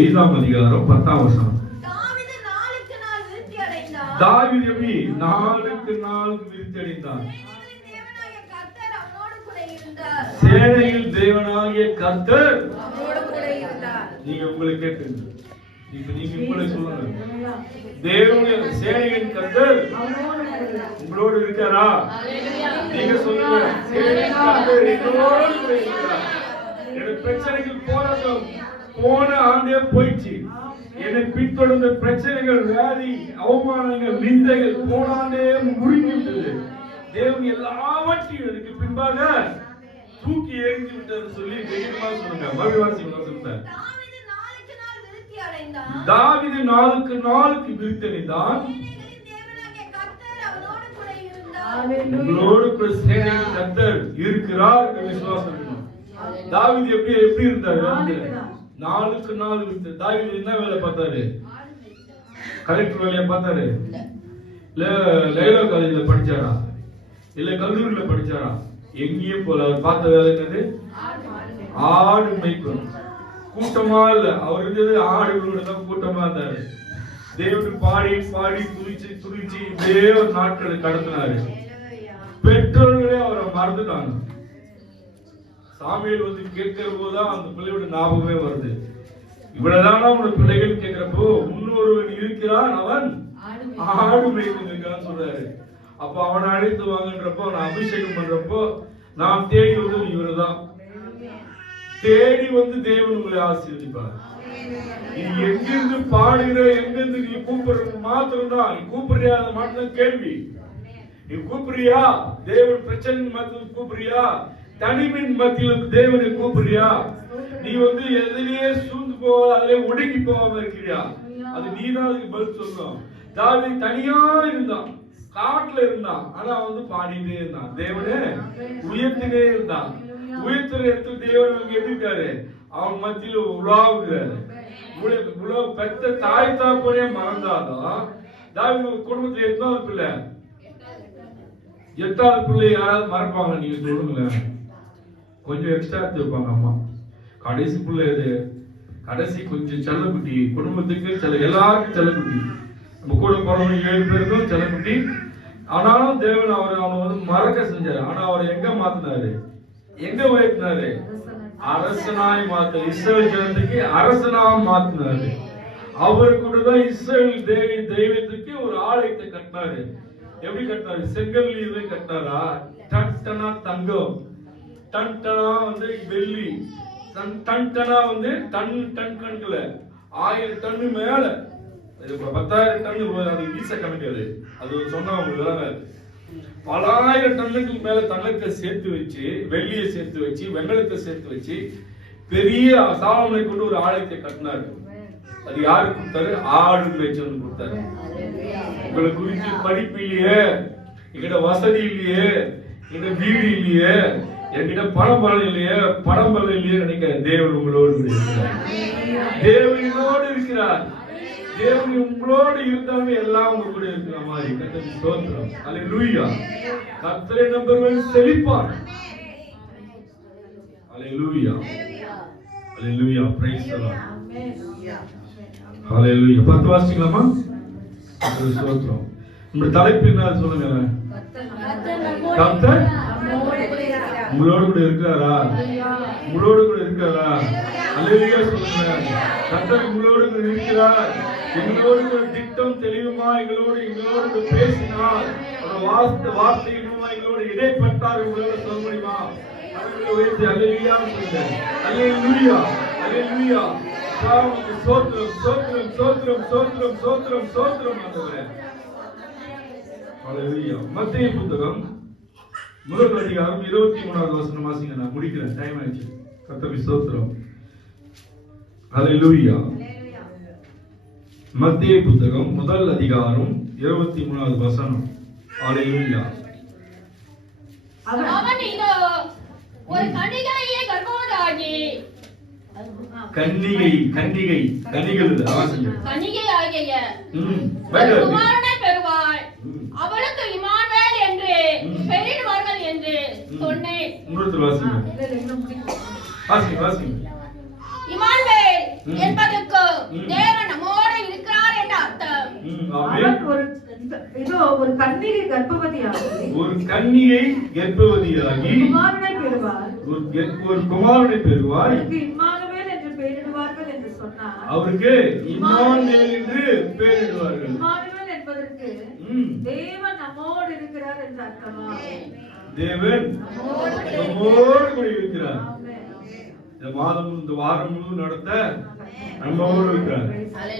5ஆம் அதிகாரம் 10ஆம் வசனம். தாவீது நாளுக்கு நாள் விருத்தி அடைந்தான். தாவீது எப்படி நாளுக்கு நாள் விருத்தி அடைந்தான்? சேனைகளின் தேவனாகிய கர்த்தர் சேனையில் தேவனாகிய கர்த்தர் அவனோடு கூட இருந்தார். நீங்க உங்களை கேட்டுங்க. இப்ப நீங்க உங்களை சொல்லுங்க. தேவனுடைய சேனையின் கர்த்தர் உங்களோடு இருக்காரா? நீங்க சொல்லுங்க. சேனையின் கர்த்தர் எங்களோடு கூட இருக்கிறார். என்னோட பிரச்சனைகள் போராட்டம் போன ஆண்டே போயிடுச்சு. என்னை பின்தொடர்ந்த பிரச்சனைகள், வியாதி, அவமானங்கள், நிந்தைகள் போன ஆண்டே முடிந்துவிட்டது. தேவன் எல்லாவற்றையும் எனக்கு பின்பாக தூக்கி எறிந்து விட்டது சொல்லி தைரியமா சொல்லுங்க. மறுவாசிங்க சொல்லுங்க. தாவீது நாளுக்கு நாளுக்கு விருத்தி அடைந்தான். உங்களோடு கூட சேனையின் கர்த்தர் இருக்கிறார் என்று விசுவாசம் இருக்கணும். தாவீது எப்படி இருந்தாரு? நாளுக்கு நாள் விருத்தி. தாவீது என்ன வேலை பார்த்தாரு? கலெக்டர் வேலையை பார்த்தாரு? இல்ல லைலா காலேஜ்ல படிச்சாரா? இல்ல கல்லூரியில படிச்சாரா? எங்கேயும் போல. அவர் பார்த்த வேலை என்னது? ஆடு மேய்க்கணும். கூட்டமா இல்ல, அவர் இருந்தது ஆடுகளோட தான் கூட்டமா இருந்தாரு. தேவனுக்கு பாடி பாடி துதிச்சு இப்படியே ஒரு நாட்களை கடத்தினாரு. பெற்றோர்களே அவரை மறந்துட்டாங்க. சாமியில் வந்து கேட்கிற போதுதான் அந்த பிள்ளையோட ஞாபகமே வருது. இவ்வளவுதானா உங்க பிள்ளைகள் கேட்கிறப்போ முன்னொருவன் இருக்கிறான், அவன் ஆடு மேய்க்கிறான்னு சொல்றாரு. அப்ப அவனை அழைத்து வாங்கன்றப்போ, அவனை அபிஷேகம் பண்றப்போ, நாம் தேடி வந்து இவருதான். தேடி வந்து தேவன் உங்களை ஆசீர்வதிப்பார். நீ எங்கிருந்து பாடுகிற, எங்கிருந்து நீ கூப்பிடுறது மாத்திரம் தான். நீ கூப்பிடுறியா? அது மட்டும் கேள்வி. நீ கூப்பிடுறியா? தேவன் பிரச்சனை மத்தியில் கூப்பிடுறியா? தனிமின் மத்தியில் தேவனை கூப்பிடுறியா? நீ வந்து எதிலேயே சூழ்ந்து போவாத, அதிலே ஒடுங்கி போகாம இருக்கிறியா? அது நீதான் அதுக்கு பதில் சொல்லணும். தாவீது தனியா இருந்தான், காட்டுல இருந்தான். ஆனா வந்து பாடிட்டே இருந்தான், தேவனே உயர்த்தினே இருந்தான். உயர்த்துற இடத்துல தேவன் எப்படிட்டாரு? அவன் மத்தியில உலாவுகிறாரு. பெத்த தாய் தாப்பனே மறந்தாதான். தாவீது குடும்பத்துல எத்தனாவது பிள்ளை? 8வது பிள்ளை யாராவது மறப்பாங்க? நீங்க சொல்லுங்களேன். கொஞ்சம் எக்ஸ்ட்ரா எடுத்துப்பாங்க அம்மா. கடைசி பிள்ளை இது, கடைசி கொஞ்சம் செல்லக்குட்டி. குடும்பத்துக்கு எல்லாருக்கும் செல்லக்குட்டி. நம்ம கூட பிறந்த 7 பேருக்கும் செல்லக்குட்டி. ஆனாலும் தேவன் அவனை வந்து மறக்க செஞ்சாரு. ஆனா அவரை எங்க மாத்தினாரு? எங்க உயர்த்தினாரு? அரசனாய் மாத்த. இஸ்ரவேல் ஜனத்துக்கு அரசனா மாத்தினாரு. அவரு கூட தான் இஸ்ரவேல் தெய்வத்துக்கு ஒரு ஆலயத்தை கட்டினாரு. எப்படி கட்டினாரு? செங்கல்ல கட்டினாரா? டன்டனா தங்கம், டன்டனா வந்து வெள்ளி, டன்டனா வந்து டன் கணக்குல 1000 டன் மேல 10,000 டன் அது வீச கணக்கு. அது சொன்னா உங்களுக்கு பல ஆயிரம் டன்னுக்கு மேல தங்கத்தை சேர்த்து வச்சு, வெள்ளியை சேர்த்து வச்சு, வெங்கலத்தை சேர்த்து வச்சு பெரிய சாலமோனை கொண்டு ஒரு ஆலயத்தை கட்டினாரு. அது யாருக்கு கொடுத்தாரு? ஆடு மேய்ச்சல் கொடுத்தாரு. உங்களை குறிச்சு படிப்பு இல்லையே, என்கிட்ட வசதி இல்லையே, என்கிட்ட வீடு இல்லையே, என்கிட்ட பணம் பலம் இல்லையே, படம் பலம் இல்லையே நினைக்க, தேவன் உங்களோடு இருக்கிறார். தேவனோடு இருக்கிறார். தேவன் உங்களோடு இருந்தாலும் எல்லாம் உங்க கூட இருக்கிற மாதிரி. கர்த்தருக்கு ஸ்தோத்திரம். அல்லேலூயா. கர்த்தரை நம்புறவன் செழிப்பான். அல்லேலூயா. அல்லேலூயா. Praise the lord. அல்லேலூயா. 10 வாசிக்கலாமா? கர்த்தருக்கு ஸ்தோத்திரம். நம்ம தலைப்பு என்ன சொல்லுங்க? கர்த்தர் உங்களோடு கூட இருக்கிறாரா? உங்களோடு கூட இருக்கிறாரா? அல்லேலூயா சொல்லுங்க. கர்த்தர் உங்களோடு கூட இருக்கிறார். எங்களோடு ஒரு திட்டம் தெளிவுமா எங்களோடு பேசினார். வார்த்தை எங்களோடு இடைப்பட்டார். உங்களோட சொல்ல முடியுமா? அல்லேலூயா சொல்லுங்க. அல்லேலூயா. அல்லேலூயா. சோத்திரம் சோத்திரம் சோத்திரம் சோத்திரம் சோத்திரம் சோத்திரம் ஆண்டவரே. அல்லேலூயா. மத்தேயு புத்தகம் 1 அதிகாரம் 23வது வசனம் வாசிங்க. நான் முடிக்கிறேன், டைம் ஆயிடுச்சு. கர்த்தருக்கு ஸ்தோத்திரம். அல்லேலூயா. மத்தேயு புத்தகம் 1 அதிகாரம் 23வது வசனம். அல்லேலூயா. அவன் இதோ ஒரு கன்னிகையை கர்ப்பவதியாகி கன்னிகைகள் வாசிங்க. கன்னிகையாகிய ஒரு குமாரனை பெறுவாள். அவளுக்கு இமானுவேல் என்று பெயரிடுவார்கள் என்று சொன்னேன். இன்னொருத்தர் வாசிங்க. இல்ல, இல்ல, இன்னும் முடிக்கல. வாசிங்க. இமானுவேல் என்பதற்கு தேவன் நம்மோடு இருக்கிறார் என்ற அர்த்தம். ஆமென். அவன் ஒரு கன்னிகை கர்ப்பவதியாகி ஒரு கன்னிகை கர்ப்பவதியாகி குமாரனை பெறுவார். ஒரு குமாரனை பெறுவார். அவருக்கு இம்மானுவேல் என்று பெயரிடுவார்கள் என்று சொன்னார். அவருக்கு இம்மானுவேல் என்று பெயரிடுவார்கள். இம்மானுவேல் என்பதற்கு தேவன் நம்மோடு இருக்கிறார் என்று அர்த்தமா? தேவன் நம்மோடு கூட இருக்கிறார். ஆமென். இந்த வாரம் முழுவதும் நடத்த நம்மோடு இருக்கிறார்.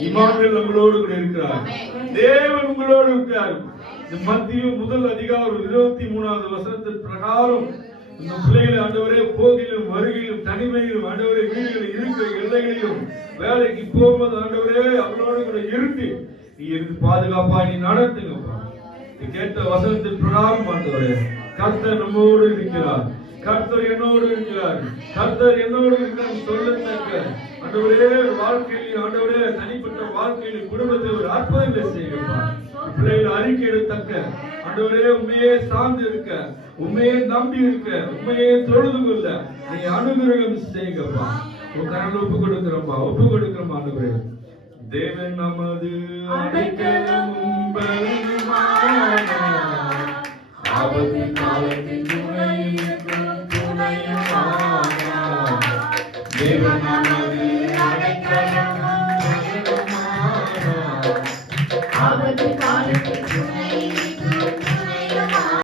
இம்மானுவேல் நம்மளோடு கூட இருக்கிறார். தேவன் உங்களோடு இருக்கிறார். இந்த மத்திய முதல் அதிகாரம் 23வது வசனத்தின் பிரகாரம் இந்த பிள்ளைகளை ஆண்டவரே போகிலும் வருகையிலும் தனிமையிலும் ஆண்டவரே வீடுகளில் இருக்கிற எல்லைகளிலும் வேலைக்கு போகும்போது ஆண்டவரே அவளோடு கூட இருந்து நீ இருந்து பாதுகாப்பா நீ நடத்துங்கப்பா. நீ கேட்ட வசனத்தின் பிரகாரம் ஆண்டவரே கர்த்தர் நம்மோடு இருக்கிறார். கர்த்தர் என்னோடு இருக்கிறார். கர்த்தர் என்னோடு இருக்கிறார் சொல்லத்தக்க ஆண்டவரே வாழ்க்கையில் ஆண்டவரே தனிப்பட்ட வாழ்க்கையில் குடும்பத்தில் ஒரு அற்புதங்களை செய்யப்பா. பிள்ளைகள் அறிக்கையிடத்தக்க ஆண்டவரே உண்மையே சார்ந்து இருக்க, உண்மையே நம்பி இருக்க, உண்மையே தொழுது கொள்ள நீ அனுகிரகம் செய்யப்பா. உன் கரங்கள் ஒப்பு கொடுக்கிறோம் ஆண்டவரே. தேவன் நமது அடைக்கலமும் பலனுமானார். ஆபத்து காலத்தில் துணையும் துணையுமானார். தேவன்